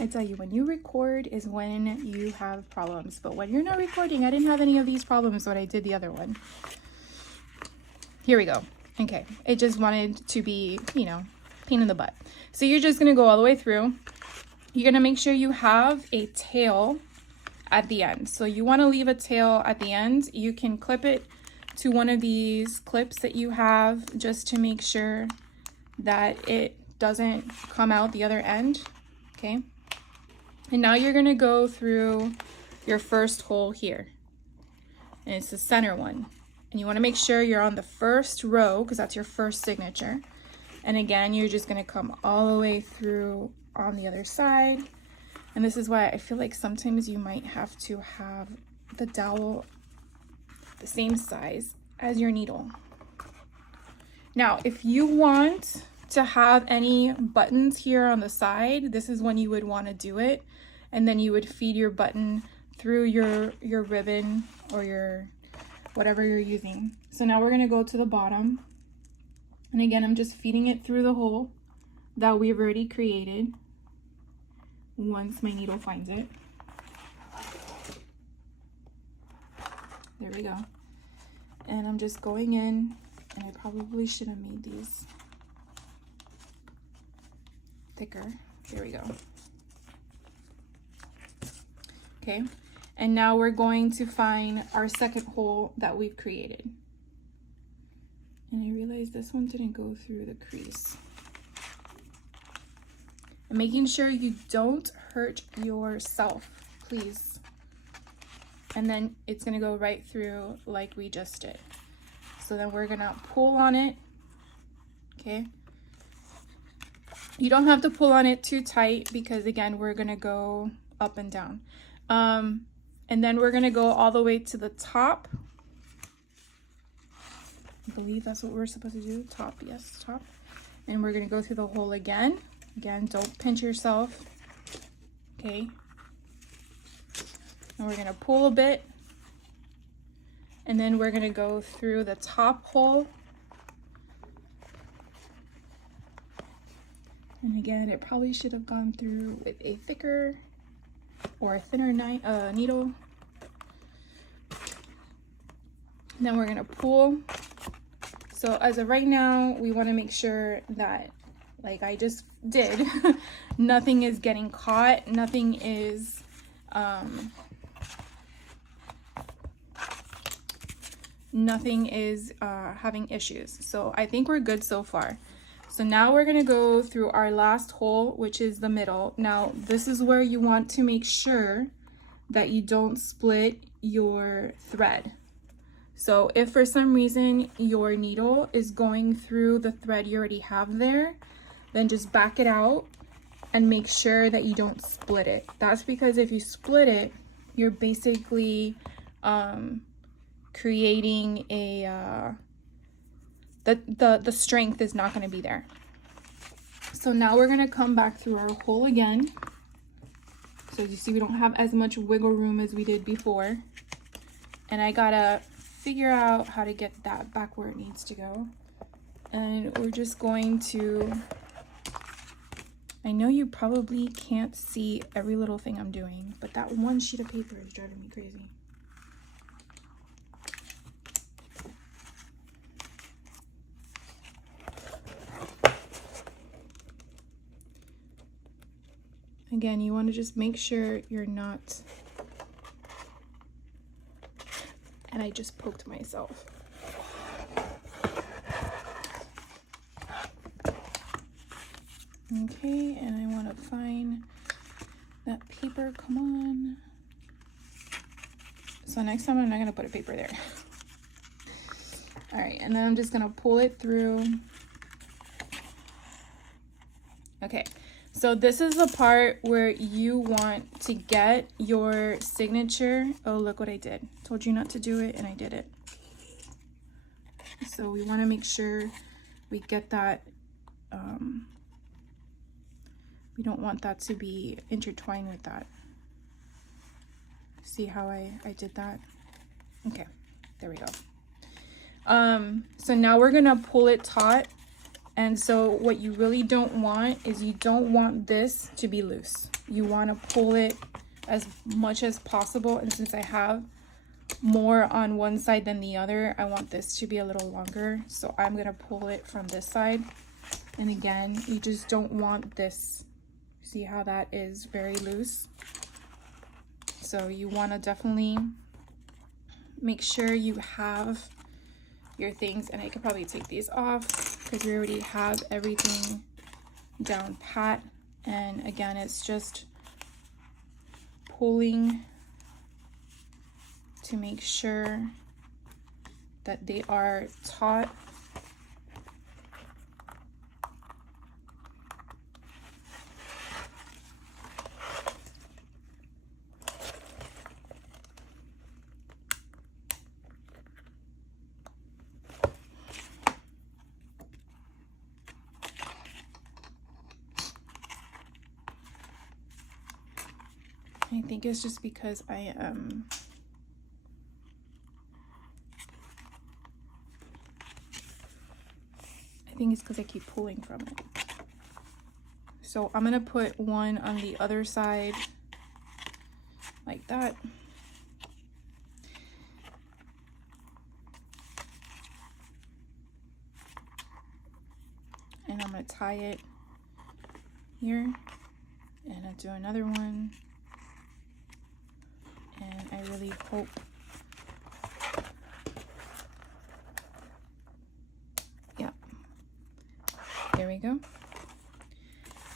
I tell you, when you record is when you have problems. But when you're not recording, I didn't have any of these problems when I did the other one. Here we go. Okay, it just wanted to be, you know, pain in the butt. So you're just gonna go all the way through. You're gonna make sure you have a tail at the end. So you wanna leave a tail at the end. You can clip it to one of these clips that you have just to make sure that it doesn't come out the other end, okay? And now you're gonna go through your first hole here. And it's the center one. And you wanna make sure you're on the first row because that's your first signature. And again, you're just gonna come all the way through on the other side. And this is why I feel like sometimes you might have to have the dowel the same size as your needle. Now, if you want to have any buttons here on the side, this is when you would want to do it. And then you would feed your button through your ribbon or your whatever you're using. So now we're going to go to the bottom. And again, I'm just feeding it through the hole that we've already created once my needle finds it. There we go. And I'm just going in, and I probably should have made these thicker. There we go. Okay, and now we're going to find our second hole that we've created. And I realized this one didn't go through the crease. And making sure you don't hurt yourself, please. And then it's gonna go right through like we just did. So then we're gonna pull on it, okay? You don't have to pull on it too tight because again, we're gonna go up and down. And then we're gonna go all the way to the top. I believe that's what we're supposed to do, top, yes, top. And we're gonna go through the hole again. Again, don't pinch yourself, okay? And we're gonna pull a bit. And then we're gonna go through the top hole. And again, it probably should have gone through with a thicker or a thinner needle. And then we're gonna pull. So as of right now, we wanna make sure that, like I just did, nothing is getting caught, nothing is, having issues. So I think we're good so far. So now we're gonna go through our last hole, which is the middle. Now, this is where you want to make sure that you don't split your thread. So if for some reason your needle is going through the thread you already have there, then just back it out and make sure that you don't split it. That's because if you split it, you're basically creating a the strength is not going to be there. So now we're going to come back through our hole again. So you see we don't have as much wiggle room as we did before, and I gotta figure out how to get that back where it needs to go. And we're just going to, I know you probably can't see every little thing I'm doing, but that one sheet of paper is driving me crazy. Again, you want to just make sure you're not, and I just poked myself. Okay, and I want to find that paper, come on. So next time I'm not going to put a paper there. All right, and then I'm just going to pull it through. Okay, so this is the part where you want to get your signature. Oh, look what I did. Told you not to do it, and I did it. So we want to make sure we get that. We don't want that to be intertwined with that. See how I did that? Okay, there we go. So now we're gonna pull it taut. And so what you really don't want is you don't want this to be loose. You want to pull it as much as possible. And since I have more on one side than the other, I want this to be a little longer. So I'm going to pull it from this side. And again, you just don't want this. See how that is very loose? So you want to definitely make sure you have your things, and I could probably take these off because we already have everything down pat. And again, it's just pulling to make sure that they are taut. I think it's just because I am I think it's because I keep pulling from it. So I'm gonna put one on the other side like that. And I'm gonna tie it here, and I'll do another one. And I really hope there we go.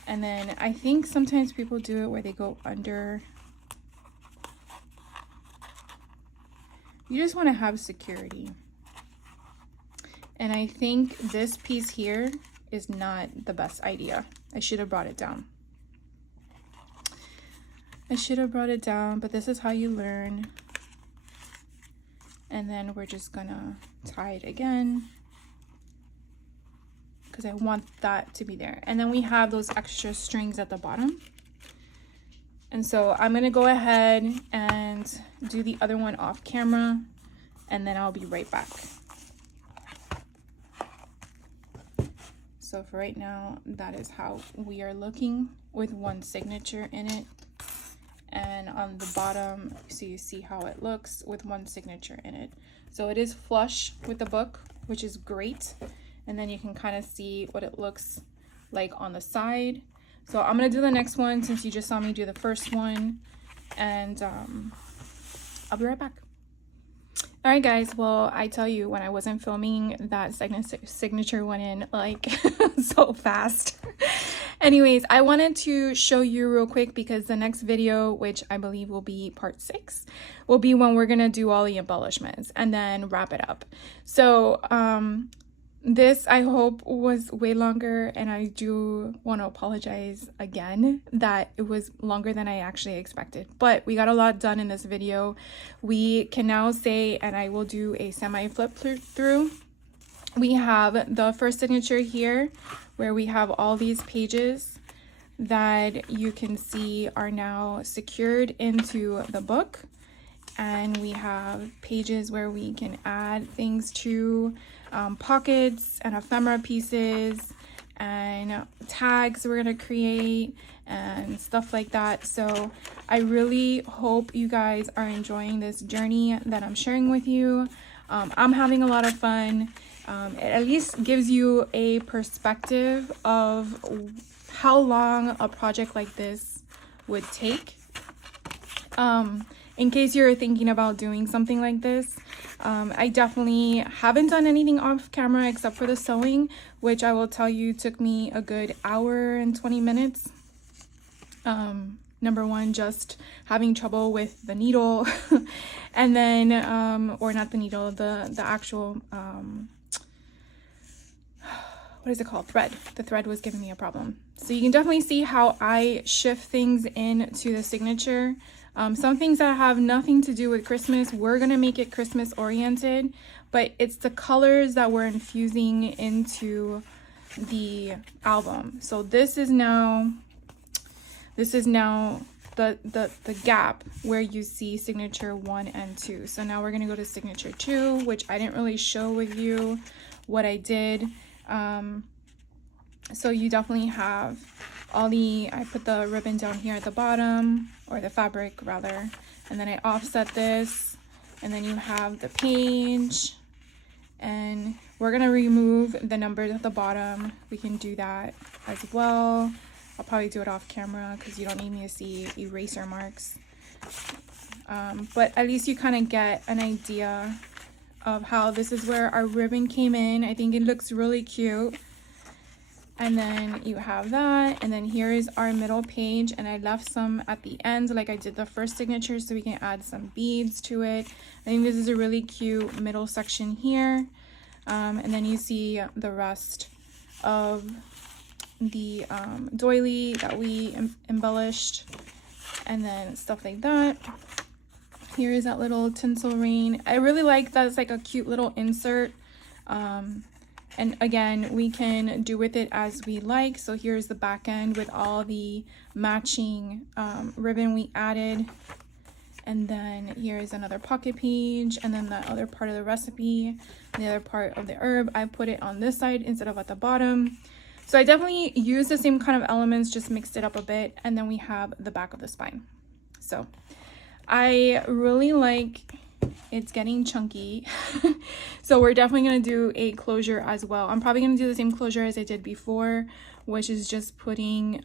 And then I think sometimes people do it where they go under. You just want to have security. And I think this piece here is not the best idea. I should have brought it down. I should have brought it down, but this is how you learn. And then we're just gonna tie it again, because I want that to be there. And then we have those extra strings at the bottom. And so I'm gonna go ahead and do the other one off camera, and then I'll be right back. So for right now, that is how we are looking with one signature in it. And on the bottom, so you see how it looks with one signature in it. So it is flush with the book, which is great. And then you can kind of see what it looks like on the side. So I'm gonna do the next one since you just saw me do the first one, and I'll be right back. All right, guys. Well, I tell you, when I wasn't filming, that signature went in like so fast. Anyways, I wanted to show you real quick because the next video, which I believe will be part 6, will be when we're gonna do all the embellishments and then wrap it up. So this, I hope, was way longer, and I do want to apologize again that it was longer than I actually expected, but we got a lot done in this video. We can now say, and I will do a semi flip through, we have the first signature here where we have all these pages that you can see are now secured into the book, and we have pages where we can add things to, pockets and ephemera pieces and tags we're gonna create and stuff like that. So I really hope you guys are enjoying this journey that I'm sharing with you. I'm having a lot of fun. It at least gives you a perspective of how long a project like this would take. In case you're thinking about doing something like this, I definitely haven't done anything off camera except for the sewing, which I will tell you took me a good hour and 20 minutes. Number one, just having trouble with the needle, and then, or not the needle, the actual, what is it called? Thread. The thread was giving me a problem. So you can definitely see how I shift things into the signature. Some things that have nothing to do with Christmas, we're gonna make it Christmas oriented, but it's the colors that we're infusing into the album. So this is now the gap where you see signature 1 and 2. So now we're gonna go to signature 2, which I didn't really show with you what I did. So you definitely have all the, I put the ribbon down here at the bottom, or the fabric rather, and then I offset this, and then you have the page, and we're gonna remove the numbers at the bottom. We can do that as well. I'll probably do it off camera because you don't need me to see eraser marks. But at least you kind of get an idea of how this is where our ribbon came in. I think it looks really cute. And then you have that, and then here is our middle page, and I left some at the end like I did the first signature so we can add some beads to it. I think this is a really cute middle section here. And then you see the rest of the doily that we embellished, and then stuff like that. Here is that little tinsel rain. I really like that. It's like a cute little insert. And again, we can do with it as we like. So here's the back end with all the matching ribbon we added. And then here's another pocket page, and then the other part of the recipe, the other part of the herb. I put it on this side instead of at the bottom. So I definitely use the same kind of elements, just mixed it up a bit. And then we have the back of the spine. So I really like, it's getting chunky. So we're definitely going to do a closure as well. I'm probably going to do the same closure as I did before, which is just putting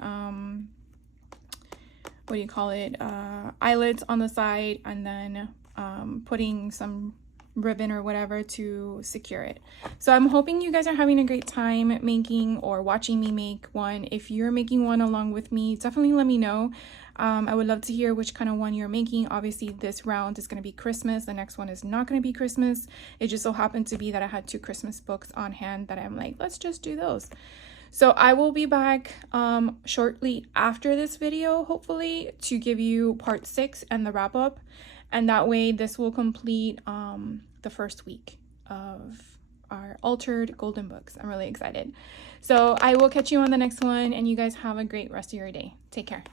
what do you call it, eyelets on the side, and then putting some ribbon or whatever to secure it. So I'm hoping you guys are having a great time making or watching me make one. If you're making one along with me, definitely let me know. I would love to hear which kind of one you're making. Obviously this round is going to be Christmas, the next one is not going to be Christmas. It just so happened to be that I had 2 Christmas books on hand that I'm like, let's just do those. So I will be back shortly after this video, hopefully, to give you part 6 and the wrap up. And that way this will complete the first week of our altered golden books. I'm really excited. So I will catch you on the next one, and you guys have a great rest of your day. Take care.